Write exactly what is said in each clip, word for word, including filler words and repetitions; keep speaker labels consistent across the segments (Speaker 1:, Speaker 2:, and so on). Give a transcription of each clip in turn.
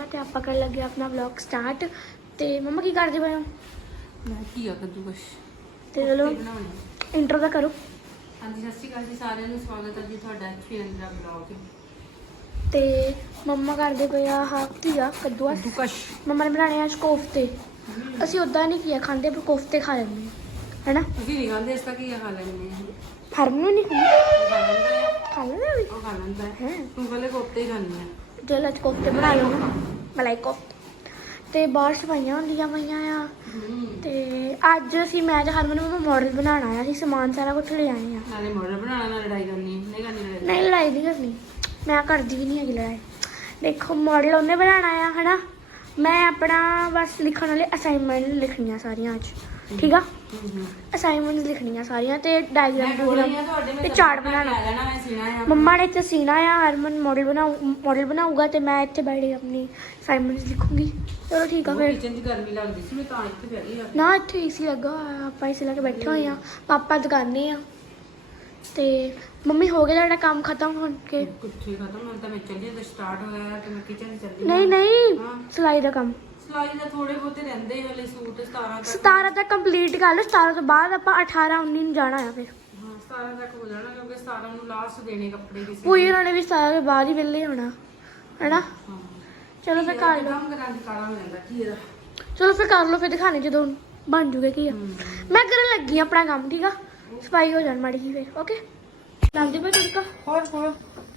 Speaker 1: ਤੇ ਆਪਾਂ ਕਰਨ ਲੱਗੇ ਆਪਣਾ ਵਲੌਗ ਸਟਾਰਟ। ਤੇ ਮੰਮਾ ਕੀ ਕਰਦੇ ਪਏ ਹੋ?
Speaker 2: ਮੈਂ ਕੀ ਆ ਕੱਦੂ ਕੁਛ
Speaker 1: ਤੇ ਚਲੋ ਇੰਟਰੋ ਤਾਂ ਕਰੋ।
Speaker 2: ਹਾਂਜੀ ਸਤਿ ਸ਼੍ਰੀ ਅਕਾਲ ਜੀ ਸਾਰਿਆਂ ਨੂੰ, ਸਵਾਗਤ ਹੈ ਜੀ ਤੁਹਾਡਾ ਐਚਪੀ ਦਾ ਵਲੌਗ।
Speaker 1: ਤੇ ਮੰਮਾ ਕਰਦੇ ਪਏ ਆ ਹਾਂ ਕੀ ਆ ਕੱਦੂ
Speaker 2: ਕੱਦੂ ਕਸ਼
Speaker 1: ਮੰਮਾ ਨੇ ਬਣਾਣੇ ਆ ਕੋਫਤੇ। ਅਸੀਂ ਉਦਾਂ ਨਹੀਂ ਕੀਆ ਖਾਂਦੇ ਪਰ ਕੋਫਤੇ ਖਾ ਲੈਂਦੇ ਹਾਂ ਹੈਨਾ।
Speaker 2: ਅਸੀਂ ਨਹੀਂ ਖਾਂਦੇ, ਇਸ ਤਾਂ ਕੀ ਖਾ ਲੈਂਦੇ ਆ।
Speaker 1: ਹਰਮਨ ਨਹੀਂ ਖਾਂਦੇ,
Speaker 2: ਖਾ ਲੈਂਦਾ ਹੈ,
Speaker 1: ਖਾ ਲੈਂਦੇ
Speaker 2: ਉਹ ਖਾ ਲੈਂਦਾ ਹੈ।
Speaker 1: ਹੈ।
Speaker 2: ਤੂੰ ਪਹਿਲੇ ਕੋਫਤੇ ਹੀ ਖਾਂਦੀ ਆ।
Speaker 1: ਚਲ ਅੱਜ ਕੋਫਤੇ ਬਣਾ ਲਓ ਨਾ, ਮਲਾਈ ਕੋਫਤੇ। ਤੇ ਬਾਹਰ ਸਫਾਈਆਂ ਹੁੰਦੀਆਂ ਪਈਆਂ ਆ। ਤੇ ਅੱਜ ਅਸੀਂ ਮੈਂ ਤੇ ਹਰਮਨ ਨੂੰ ਮਾਡਲ ਬਣਾਉਣਾ ਆ। ਅਸੀਂ ਸਮਾਨ ਸਾਰਾ ਕੁਝ ਲੈ ਆਏ ਆ।
Speaker 2: ਨਾਲੇ ਮਾਡਲ ਬਣਾਉਣਾ ਨਾਲ ਲੜਾਈ ਕਰਨੀ ਨਹੀਂ ਕਰਨੀ ਲੜਾਈ।
Speaker 1: ਨਹੀਂ ਲੜਾਈ ਨਹੀਂ ਕਰਨੀ, ਮੈਂ ਕਰਦੀ ਵੀ ਨਹੀਂ ਹੈਗੀ ਲੜਾਈ। ਦੇਖੋ ਮਾਡਲ ਉਹਨੇ ਬਣਾਉਣਾ ਆ ਹਨਾ। ਮੈਂ ਆਪਣਾ ਬਸ ਲਿਖਣ ਵਾਲੇ ਅਸਾਈਨਮੈਂਟ ਲਿਖਣੀਆਂ ਸਾਰੀਆਂ ਅੱਜ, ਠੀਕ ਆ। ਅਸਾਈਨਮੈਂਟਸ ਲਿਖਣੀਆਂ ਸਾਰੀਆਂ ਤੇ ਡਾਇਗਰਾਮ ਡੂਗਰਾਮ ਤੇ ਚਾਰਟ ਬਣਾਉਣਾ। ਮੰਮਾ ਨੇ ਇੱਥੇ ਸੀਣਾ ਆ, ਹਰਮਨ ਮਾਡਲ ਬਣਾਉ ਮਾਡਲ ਬਣਾਊਗਾ ਤੇ ਮੈਂ ਇੱਥੇ ਬੈਠ ਕੇ ਆਪਣੀ ਅਸਾਈਨਮੈਂਟਸ ਲਿਖੂੰਗੀ। ਚਲੋ ਠੀਕ ਆ ਫਿਰ।
Speaker 2: ਕਿਚਨ ਦੀ ਗਰਮੀ ਲੱਗਦੀ ਸੀ, ਮੈਂ ਤਾਂ ਇੱਥੇ ਬਹਿ ਗਈ ਆ।
Speaker 1: ਨਾ ਇੱਥੇ ਏਸੀ ਲੱਗਾ ਹੋਇਆ, ਆਪਾਂ ਏਸੀ ਲਾ ਕੇ ਬੈਠੇ ਹੋਏ ਆ। ਪਾਪਾ ਦੁਕਾਨੇ ਆ ਤੇ ਮੰਮੀ ਹੋ ਗਿਆ ਤੁਹਾਡਾ ਕੰਮ ਖਤਮ ਹੋ ਕੇ?
Speaker 2: ਕੁੱਛੇ ਖਤਮ ਹੁਣ ਤਾਂ ਮੈਂ ਚੱਲੀ ਤੇ ਸਟਾਰਟ ਹੋਇਆ ਤੇ ਮੈਂ ਕਿਚਨ ਚੱਲੀ।
Speaker 1: ਨਹੀਂ ਨਹੀਂ ਸਿਲਾਈ ਦਾ ਕੰਮ
Speaker 2: ਸਿਲਾਈ ਦਾ ਥੋੜੇ ਬਹੁਤੇ ਰਹਿੰਦੇ ਹਲੇ ਸੂਟ ਸਤਾਰਾਂ ਤੱਕ।
Speaker 1: ਸਤਾਰਾਂ ਤੱਕ ਕੰਪਲੀਟ ਕਰ ਲਓ। ਸਤਾਰਾਂ ਤੋਂ ਬਾਅਦ ਆਪਾਂ ਅਠਾਰਾਂ ਉੱਨੀ ਨੂੰ ਜਾਣਾ ਆ ਫਿਰ।
Speaker 2: ਹਾਂ ਸਤਾਰਾਂ ਤੱਕ ਹੋ ਜਾਣਾ ਕਿਉਂਕਿ ਸਤਾਰਾਂ ਨੂੰ ਲਾਸਟ ਦੇਣੇ ਕੱਪੜੇ ਕਿਸੇ
Speaker 1: ਪੂਰੀ ਉਹਨਾਂ ਨੇ ਵੀ ਸਤਾਰਾਂ ਤੋਂ ਬਾਅਦ ਹੀ ਵਿਹਲੇ ਹੋਣਾ ਹੈਨਾ।
Speaker 2: ਹਾਂ
Speaker 1: ਚਲੋ ਫਿਰ ਕਰ ਲਓ।
Speaker 2: ਕੰਮ ਕਰਾਂ ਦੀ ਕਾਲਾ ਹੋ ਜਾਂਦਾ ਕੀ ਇਹਦਾ।
Speaker 1: ਚਲੋ ਫਿਰ ਕਰ ਲਓ, ਫਿਰ ਦਿਖਾਣੇ ਜਦੋਂ ਬਣ ਜੂਗੇ ਕੀ ਆ। ਮੈਂ ਕਰਨ ਲੱਗੀ ਆਪਣਾ ਕੰਮ, ਠੀਕ ਆ। ਸਫਾਈ ਹੋ ਜਾਣ ਮਾੜੀ ਜੀ ਫਿਰ। ਓਕੇ ਲਾਉਂਦੇ ਪਏ ਤੜਕਾ।
Speaker 2: ਹੋਰ ਹੋਰ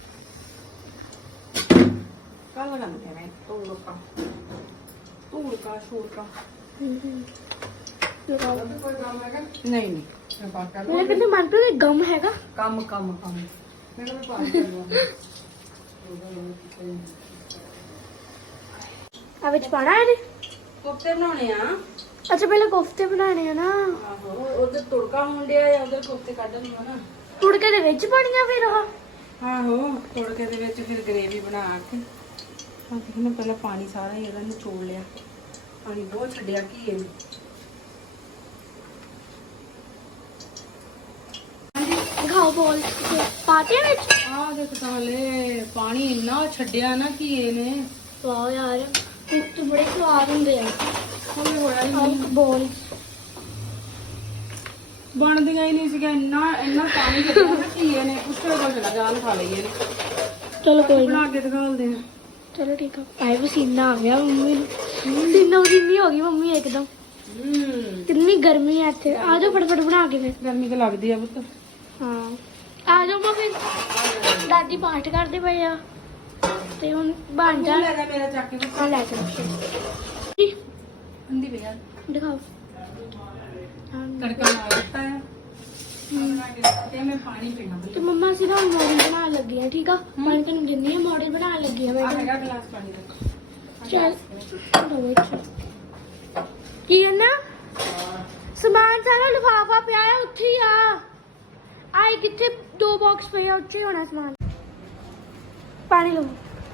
Speaker 2: ਕਾਲਾ ਲੰਦੇ ਨੇ ਤੋੜਕਾ ਤੋੜਕਾ ਛੋੜਕਾ।
Speaker 1: ਲਗਾਓ।
Speaker 2: ਕੋਈ ਕੰਮ ਹੈਗਾ? ਨਹੀਂ ਨਹੀਂ ਮੈਂ ਬਾਤ ਕਰ
Speaker 1: ਮੇਰੇ ਕਹਿੰਦੇ ਮਨਪ੍ਰੀਤ ਗਮ ਹੈਗਾ।
Speaker 2: ਕੰਮ ਕੰਮ ਕੰਮ ਮੈਂ ਕਹਿੰਦਾ ਬਾਤ ਕਰਵਾ।
Speaker 1: ਆ ਵਿੱਚ ਪਾਣਾ ਇਹਦੇ।
Speaker 2: ਕੋਫਤੇ ਬਣਾਉਣੇ ਆ।
Speaker 1: ਅੱਛਾ ਪਹਿਲਾਂ ਕੋਫਤੇ ਬਣਾਣੇ ਆ ਨਾ।
Speaker 2: ਆਹੋ ਉਧਰ ਤੁੜਕਾ ਹੁੰਦਿਆ ਆ, ਉਧਰ ਕੋਫਤੇ ਕੱਢਣੇ ਆ ਨਾ।
Speaker 1: ਤੁੜਕੇ ਦੇ ਵਿੱਚ ਪਾਣੀਆਂ ਫਿਰ ਉਹ।
Speaker 2: ਆਹੋ ਤੁੜਕੇ ਦੇ ਵਿੱਚ ਫਿਰ ਗ੍ਰੇਵੀ ਬਣਾ ਕੇ ਆ ਦੇਖੋ ਨਾ। ਪਹਿਲਾਂ ਪਾਣੀ ਸਾਰਾ ਹੀ ਇਹਦਾ ਨਿਚੋੜ ਲਿਆ, ਪਾਣੀ ਬਹੁਤ ਛੱਡਿਆ ਕੀ ਇਹਨੇ।
Speaker 1: ਦਿਖਾਓ ਬੋਲ ਪਾਤੇ ਵਿੱਚ।
Speaker 2: ਆਹ ਦੇਖ ਤਾਂ ਹਲੇ ਪਾਣੀ ਇੰਨਾ ਛੱਡਿਆ ਨਾ ਕੀ ਇਹਨੇ।
Speaker 1: ਵਾਹ ਯਾਰ ਕੁੱਤੇ ਬੜੇ ਸਵਾਦ ਹੁੰਦੇ ਆ।
Speaker 2: ਹੁਣ ਹੋਇਆ ਹੀ
Speaker 1: ਆਹ
Speaker 2: ਨਹੀਂ,
Speaker 1: ਇੱਕ ਬੋਲ
Speaker 2: ਬਣਦੀਆਂ ਹੀ ਨਹੀਂ ਸੀਗਾ। ਇੰਨਾ ਇੰਨਾ ਪਾਣੀ ਛੱਡਿਆ ਨਾ ਕੀ ਇਹਨੇ। ਉਸਤੇ ਕੋਲ ਚਲਾ ਜਾਨ ਖਾ ਲਈ ਇਹਨੇ।
Speaker 1: ਚਲੋ ਕੋਈ
Speaker 2: ਬਣਾ ਕੇ ਦਿਖਾਉਂਦੇ ਆ।
Speaker 1: ਚਲੋ ਠੀਕ ਆ। ਆਏ ਪਸੀਨਾ ਆ ਗਿਆ ਮੰਮੀ ਨੂੰ। ਪਸੀਨਾ ਪਸੀਨੀ ਹੋ ਗਈ ਮੰਮੀ ਇੱਕਦਮ।
Speaker 2: ਹੂੰ
Speaker 1: ਕਿੰਨੀ ਗਰਮੀ ਹੈ ਇੱਥੇ। ਆ ਜਾਓ ਫਟਾਫਟ ਬਣਾ ਕੇ ਫਿਰ।
Speaker 2: ਗਰਮੀ ਤਾਂ ਲੱਗਦੀ ਆ ਪੁੱਤ।
Speaker 1: ਹਾਂ ਆ ਜਾਓ ਮੈਂ ਫਿਰ। ਦਾਦੀ ਪਾਠ ਕਰਦੇ ਪਏ ਆ ਤੇ ਹੁਣ ਬਣ ਜਾ।
Speaker 2: ਲੈ ਜਾ ਮੇਰਾ ਚੱਕ ਕੇ
Speaker 1: ਆ ਲੈ ਜਾ
Speaker 2: ਹੰਦੀ ਪਿਆ।
Speaker 1: ਦਿਖਾਓ।
Speaker 2: ਤੜਕਾ ਲਾ ਦਿੱਤਾ ਹੈ ਤੇ ਮੈਂ ਪਾਣੀ ਪੀਣਾ
Speaker 1: ਤੇ
Speaker 2: ਬਈ।
Speaker 1: ਮੰਮਾ ਅਸੀਂ ਨਾ ਮਾਡਲ ਬਣਾਉਣ ਲੱਗੇ ਆ, ਠੀਕ ਆ। ਪਾਣੀ ਤੈਨੂੰ ਦਿੰਦੀ ਆ, ਮਾਡਲ ਬਣਾਉਣ ਲੱਗੀ ਆ ਮੈਂ।
Speaker 2: ਆ ਹੈਗਾ ਗਲਾਸ ਪਾਣੀ ਦਾ।
Speaker 1: ਚੱਲ ਲਓ ਇੱਥੇ। ਕੀ ਹੈ ਨਾ ਸਮਾਨ ਸਾਰਾ ਲਿਫਾਫਾ ਪਿਆ ਹੈ ਉੱਥੇ ਹੀ ਆ। ਆਈ ਕਿੱਥੇ ਦੋ ਬਾਕਸ ਪਏ ਆ, ਉੱਥੇ ਹੀ ਹੋਣਾ ਸਮਾਨ। ਪਾਣੀ ਲਓ।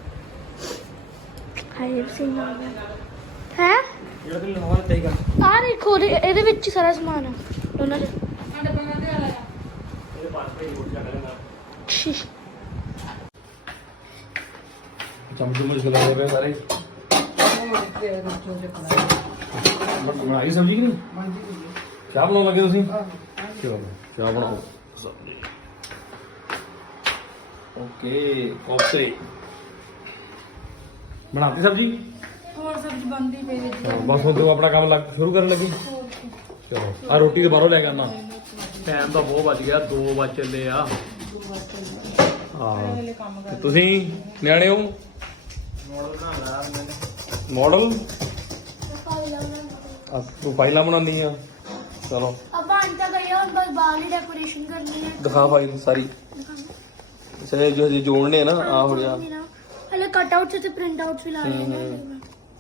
Speaker 1: ਹਾਏ ਪਸੀਨਾ ਆ ਗਿਆ ਹੈ।
Speaker 3: ਜਿਹੜਾ ਤੈਨੂੰ ਲਵਾਉਣਾ ਚਾਹੀਦਾ।
Speaker 1: ਆ ਦੇਖੋ ਉਹਦੇ ਇਹਦੇ ਵਿੱਚ ਹੀ ਸਾਰਾ ਸਮਾਨ ਆ ਦੋਨਾਂ ਚ।
Speaker 2: ਸਾਡੇ ਬੰਦਾ ਤੇ ਆਲਾ
Speaker 3: ਇਹਦੇ ਪਾਸ ਪੇ ਰੋਟ ਜਾ ਲੈਣਾ। ਚਮਚ ਚਮਚ ਖਿਲਾ ਰਹੇ ਸਾਰੇ। ਬਣਾਈ ਸਬਜ਼ੀ ਕਿ ਨਹੀਂ? ਚਾਹ ਬਣਾਉਣ ਲੱਗੇ ਤੁਸੀਂ? ਚਲੋ ਚਾਹ ਬਣਾਓ ਸਬਜ਼ੀ। ਓਕੇ ਕੋਫਤੇ ਬਣਾਤੀ ਸਬਜ਼ੀ।
Speaker 2: ਹੋਰ ਸਬਜ਼ੀ ਬਣਦੀ ਪਈ ਹੈ ਜੀ।
Speaker 3: ਹਾਂ, ਬਸ ਉਹ ਆਪਣਾ ਕੰਮ ਲੱਗ ਸ਼ੁਰੂ ਕਰਨ ਲੱਗੀ। ਚਲੋ ਆ ਰੋਟੀ ਤੇ ਬਾਹਰੋਂ ਲੈ ਕੇ ਆਉਣਾ। ਟਾਈਮ ਤਾਂ ਬਹੁਤ ਵੱਜ ਗਿਆ, ਦੋ ਵੱਜ ਚੱਲੇ ਆ। ਹਾਂ ਤੇ ਤੁਸੀਂ ਨਿਆਣੇ ਹੋ? ਮਾਡਲ ਆ ਤੂੰ ਫਾਈਲਾਂ ਬਣਾਉਂਦੀ ਆ। ਚਲੋ
Speaker 1: ਆਪਾਂ ਅੰਤਾ ਗਏ ਹੁਣ ਬਸ ਬਾਹਰ ਹੀ ਡੈਕੋਰੇਸ਼ਨ ਕਰਨੀ ਹੈ।
Speaker 3: ਦਿਖਾ ਫਾਈਲ ਸਾਰੀ। ਅੱਛਾ ਜੋ ਜੀ ਜੋੜਨੇ ਆ ਨਾ ਆ ਹੋ ਗਿਆ।
Speaker 1: ਹਲੇ ਕਟ ਆਊਟ ਤੇ ਪ੍ਰਿੰਟ ਆਊਟ ਵੀ ਲਾ ਰਹੇ ਨੇ।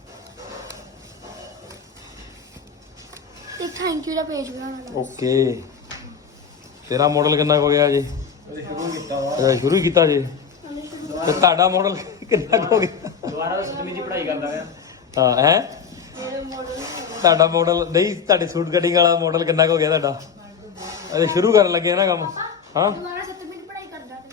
Speaker 1: ਤੇ ਥੈਂਕ ਯੂ ਦਾ ਪੇਜ ਬਣਾਉਣਾ।
Speaker 3: ਓਕੇ ਤੇਰਾ ਮਾਡਲ ਕਿੰਨਾ ਹੋ ਗਿਆ ਜੀ? ਸ਼ੁਰੂ ਕੀਤਾ ਵਾ। ਸ਼ੁਰੂ ਹੀ ਕੀਤਾ ਜੀ। ਤੇ ਤੁਹਾਡਾ ਮਾਡਲ ਕਿੰਨਾ ਹੋ ਗਿਆ? ਦੁਬਾਰਾ ਸੱਤਵੀਂ ਦੀ ਪੜ੍ਹਾਈ ਕਰਦਾ ਆ। ਹਾਂ ਹੈ ਤੁਹਾਡਾ ਮਾਡਲ ਨਹੀਂ, ਤੁਹਾਡੇ ਸੂਟ ਕਟਿੰਗ ਵਾਲਾ ਮਾਡਲ ਕਿੰਨਾ ਹੋ ਗਿਆ ਤੁਹਾਡਾ? ਅਜੇ ਸ਼ੁਰੂ ਕਰਨ ਲੱਗੇ ਨਾ ਕੰਮ। ਹਾਂ
Speaker 1: ਦੁਬਾਰਾ ਸੱਤਵੀਂ ਦੀ ਪੜ੍ਹਾਈ ਕਰਦਾ ਤੇ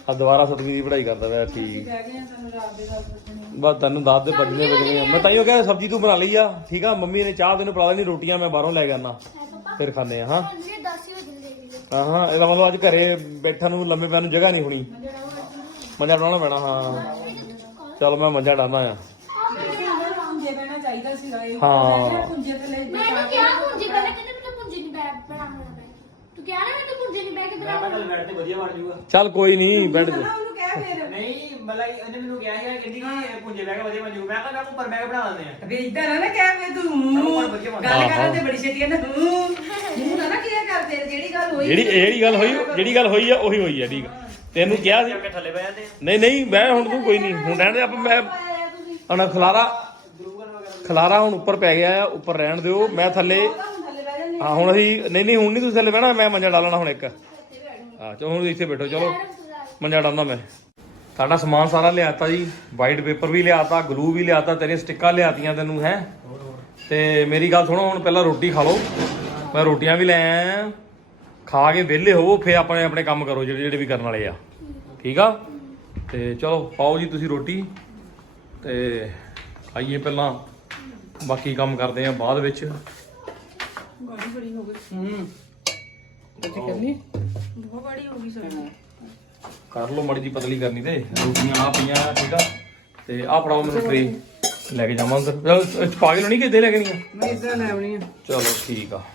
Speaker 3: ਆ ਦੁਬਾਰਾ ਸੱਤਵੀਂ ਦੀ ਪੜ੍ਹਾਈ ਕਰਦਾ ਪਿਆ ਠੀਕ
Speaker 2: ਕਹਿ ਗਏ ਆ ਸਾਨੂੰ ਰਾਤ ਦੇ ਦਸ ਵਜੇ
Speaker 3: ਬਸ ਤੈਨੂੰ ਦੱਸ ਦੇ ਵੱਜਣੇ ਵੱਜਣੇ ਆ। ਮੈਂ ਤਾਈਓ ਕਿਹਾ ਸਬਜ਼ੀ ਤੂੰ ਬਣਾ ਲਈ ਆ ਠੀਕ ਆ। ਮੰਮੀ ਨੇ ਚਾਹ ਤੈਨੂੰ ਪਿਲਾ ਦੇਣੀ, ਰੋਟੀਆਂ ਮੈਂ ਬਾਹਰੋਂ ਲੈ ਕੇ ਆਣਾ ਫਿਰ ਖਾਂਦੇ ਆ। ਹਾਂ ਹਾਂ ਹਾਂ ਇਹਦਾ ਮਤਲਬ ਅੱਜ ਘਰੇ ਬੈਠਣ ਨੂੰ ਲੰਮੇ ਪੈਣ ਨੂੰ ਜਗ੍ਹਾ ਨਹੀਂ ਹੋਣੀ, ਮੰਜਾ ਡਾਉਣਾ ਪੈਣਾ। ਹਾਂ ਚਲ ਮੈਂ ਮੰਜਾ ਡਾਉਣਾ ਆ।
Speaker 2: ਪੁੰਜੇ ਬਹਿਣਾ ਚਾਹੀਦਾ ਸੀਗਾ ਇਹ
Speaker 3: ਹਾਂ
Speaker 2: ਪੁੰਜੇ ਤੇ ਲੈ
Speaker 1: ਮੈਂ ਕਿਹਾ ਪੁੰਜੇ ਪਹਿਲੇ ਕਹਿੰਦੇ ਮੈਨੂੰ ਪੁੰਜੇ ਨਹੀਂ ਬੈ ਬਣਾਉਣਾ ਤੂੰ ਕਿਹਾ ਨਾ ਮੈਨੂੰ ਪੁੰਜੇ ਨਹੀਂ ਬੈ ਕੇ ਬਣਾਉਣਾ।
Speaker 4: ਬੈਠ ਤੇ ਵਧੀਆ ਬਣ ਜੂਗਾ।
Speaker 3: ਚੱਲ ਕੋਈ ਨਹੀਂ ਬੈਠ ਜਾ।
Speaker 2: ਉਹਨੂੰ ਕਹਿ ਫੇਰ
Speaker 4: ਨਹੀਂ ਮਤਲਬ ਇਹਨੇ ਮੈਨੂੰ ਕਿਹਾ ਸੀ ਕਹਿੰਦੀ ਕਿ ਪੁੰਜੇ ਬਹਿ ਕੇ ਵਧੀਆ ਬਣ ਜੂਗਾ। ਮੈਂ ਕਹਿੰਦਾ ਉੱਪਰ ਬਹਿ ਕੇ ਬਣਾ ਦਿੰਦੇ ਆ।
Speaker 2: ਵੇ ਇਦਾਂ ਨਾ ਕਹਿ ਵੇ ਤੂੰ ਗੱਲ ਕਰਨ ਤੇ ਬੜੀ ਛੇਤੀ ਕਹਿੰਦਾ ਹੂੰ ਮੂੰਹ ਨਾ ਨਾ ਕੀ ਕਰਦੇ ਜਿਹੜੀ ਗੱਲ ਹੋਈ
Speaker 3: ਜਿਹੜੀ ਜਿਹੜੀ ਗੱਲ ਹੋਈ ਜਿਹੜੀ ਗੱਲ ਹੋਈ ਆ ਉਹੀ ਹੋਈ ਆ ਠੀਕ ਆ। ਤੈਨੂੰ ਕਿਹਾ ਸੀ
Speaker 4: ਥੱਲੇ ਬਹਿ ਜਾਂਦੇ
Speaker 3: ਨਹੀਂ ਨਹੀਂ ਮੈਂ ਹੁਣ ਤੂੰ ਕੋਈ ਨਹੀਂ ਹੁਣ ਰਹਿਣ ਦੇ ਆਪਾਂ। ਮੈਂ ਹੁਣ ਖਲਾਰਾ ਖਲਾਰਾ ਹੁਣ ਉੱਪਰ ਪੈ ਗਿਆ ਆ, ਉੱਪਰ ਰਹਿਣ ਦਿਓ। ਮੈਂ ਥੱਲੇ
Speaker 2: ਥੱਲੇ ਬਹਿ ਜਾਂਦੇ
Speaker 3: ਹਾਂ ਹੁਣ ਅਸੀਂ ਨਹੀਂ ਨਹੀਂ ਹੁਣ ਨਹੀਂ ਤੁਸੀਂ ਥੱਲੇ ਬਹਿਣਾ, ਮੈਂ ਮੰਜਾ ਡਾਲਣਾ ਹੁਣ ਇੱਕ। ਹਾਂ ਚਲੋ ਹੁਣ ਇੱਥੇ ਬੈਠੋ, ਚਲੋ ਮੰਜਾ ਡਾਲਦਾ ਮੈਂ। ਸਾਡਾ ਸਮਾਨ ਸਾਰਾ ਲਿਆਤਾ ਜੀ, ਵਾਈਟ ਪੇਪਰ ਵੀ ਲਿਆਤਾ, ਗਲੂ ਵੀ ਲਿਆਤਾ, ਤੇਰੀਆਂ ਸਟਿੱਕਾਂ ਲਿਆਤੀਆਂ ਤੈਨੂੰ ਹੈ। ਤੇ ਮੇਰੀ ਗੱਲ ਸੁਣੋ ਹੁਣ ਪਹਿਲਾਂ ਰੋਟੀ ਖਾ ਲਓ, ਮੈਂ ਰੋਟੀਆਂ ਵੀ ਲੈ ਆਇਆ। ਖਾ ਕੇ ਵਿਹਲੇ ਹੋਵੋ ਫਿਰ ਆਪਣੇ ਆਪਣੇ ਕੰਮ ਕਰੋ ਜਿਹੜੇ ਜਿਹੜੇ ਵੀ ਕਰਨ ਵਾਲੇ ਆ ਠੀਕ ਆ। ਤੇ ਚਲੋ ਪਾਓ ਜੀ ਤੁਸੀਂ ਰੋਟੀ ਤੇ ਖਾਈਏ ਪਹਿਲਾਂ, ਬਾਕੀ ਕੰਮ ਕਰਦੇ ਆ ਬਾਅਦ ਵਿੱਚ।
Speaker 2: ਬੜੀ ਬੜੀ ਹੋ ਗਈ
Speaker 4: ਹੂੰ
Speaker 2: ਤੇ ਕਰਨੀ ਬਹੁਤ ਬੜੀ ਹੋ ਗਈ ਸਰ।
Speaker 3: ਕਰ ਲਓ ਮੜੀ ਜੀ ਪਤਲੀ ਕਰਨੀ ਤੇ ਰੋਟੀਆਂ ਆ ਪਈਆਂ ਠੀਕ ਆ। ਤੇ ਆ ਫੜਾਓ ਮੈਨੂੰ ਟਰੇ ਲੈ ਕੇ ਜਾਵਾਂ ਅੰਦਰ। ਚਲ ਪਾ ਕੇ ਲੈਣੀ ਕਿ ਦੇ ਲੈ ਕੇ ਨਹੀਂ ਆ?
Speaker 2: ਮੈਂ ਇਦਾਂ ਲੈ ਆਉਣੀ ਆ।
Speaker 3: ਚਲੋ ਠੀਕ ਆ।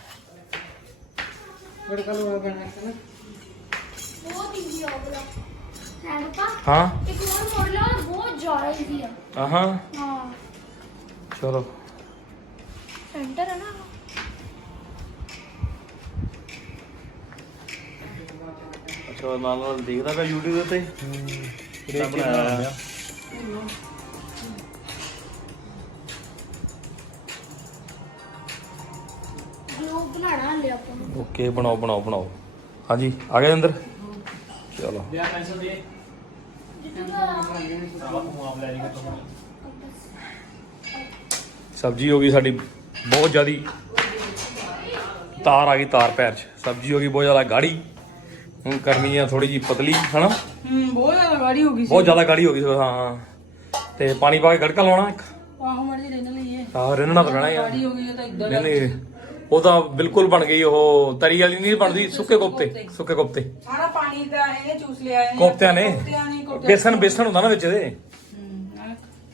Speaker 2: ਬੜਕਾ ਲਵਾ ਬਣਾ ਕੇ ਨਾ
Speaker 1: ਬਹੁਤ ਈਜ਼ੀ ਆ ਬਲਾ ਹੈ ਪਾ
Speaker 3: ਹਾਂ
Speaker 1: ਇੱਕ ਹੋਰ ਮੋੜ ਲਾ ਬਹੁਤ ਜ਼ਿਆਦਾ ਈਜ਼ੀ ਆ।
Speaker 3: ਆਹਾਂ
Speaker 1: ਹਾਂ
Speaker 3: ਚਲੋ
Speaker 1: ਸੈਂਟਰ ਹੈ ਨਾ।
Speaker 3: ਅੱਛਾ ਨਾਲ ਨਾਲ ਦੇਖਦਾ ਪਿਆ YouTube ਤੇ ਕਿਹੜਾ ਬਣਾਇਆ।
Speaker 1: ਜੋ ਬਣਾਣਾ ਹਲੇ ਆਪਾਂ ਨੂੰ।
Speaker 3: ਓਕੇ ਬਣਾਓ ਬਣਾਓ ਬਣਾਓ। ਹਾਂਜੀ ਆ ਗਏ ਅੰਦਰ ਚਲੋ।
Speaker 4: ਬਿਆ ਪੈਨਸਲ ਦੇ ਸਾਵਾ ਤੂੰ ਆਪ ਲੈ ਲਈ ਕਿਤੋਂ।
Speaker 3: ਸਬਜ਼ੀ ਹੋ ਗਈ ਸਾਡੀ ਬਹੁਤ ਜ਼ਿਆਦੀ, ਤਾਰ ਆ ਗਈ ਤਾਰ ਪੈਰ 'ਚ। ਸਬਜ਼ੀ ਹੋ ਗਈ ਬਹੁਤ ਜ਼ਿਆਦਾ ਗਾੜੀ, ਹੁਣ ਕਰਨੀ ਆ ਥੋੜੀ ਜੀ ਪਤਲੀ ਹਨਾ।
Speaker 2: ਹੂੰ ਬਹੁਤ ਜ਼ਿਆਦਾ ਗਾੜੀ ਹੋ ਗਈ ਸੀ।
Speaker 3: ਬਹੁਤ ਜ਼ਿਆਦਾ ਗਾੜੀ ਹੋ ਗਈ ਸੀ ਹਾਂ। ਤੇ ਪਾਣੀ ਪਾ ਕੇ ਗੜਕਾ ਲਾਉਣਾ ਇੱਕ।
Speaker 2: ਆਹੋ ਮਰਜੀ ਰਹਿਣ ਲਈਏ।
Speaker 3: ਆਹ ਰਿੰਨਣਾ ਤਾਂ ਪੈਣਾ ਯਾਰ।
Speaker 2: ਗਾੜੀ ਹੋ ਗਈ ਤਾਂ ਇਦਾਂ
Speaker 3: ਨਹੀਂ ਨਹੀਂ ਉਹ ਤਾਂ ਬਿਲਕੁਲ ਬਣ ਗਈ। ਉਹ ਤਰੀ ਵਾਲੀ ਨਹੀਂ ਬਣਦੀ, ਸੁੱਕੇ ਕੋਫਤੇ ਸੁੱਕੇ ਕੋਫਤੇ
Speaker 2: ਸਾਰਾ ਪਾਣੀ ਤਾਂ ਇਹਨੇ ਚੂਸ ਲਿਆ ਇਹਨੇ।
Speaker 3: ਕੋਫਤਿਆਂ ਨੇ
Speaker 2: ਕੋਫਤਿਆਂ ਨੇ ਕੋਫਤਿਆਂ
Speaker 3: ਬੇਸਨ ਬੇਸਨ ਹੁੰਦਾ ਨਾ ਵਿੱਚ ਇਹਦੇ।
Speaker 2: ਹੂੰ ਨਾਲ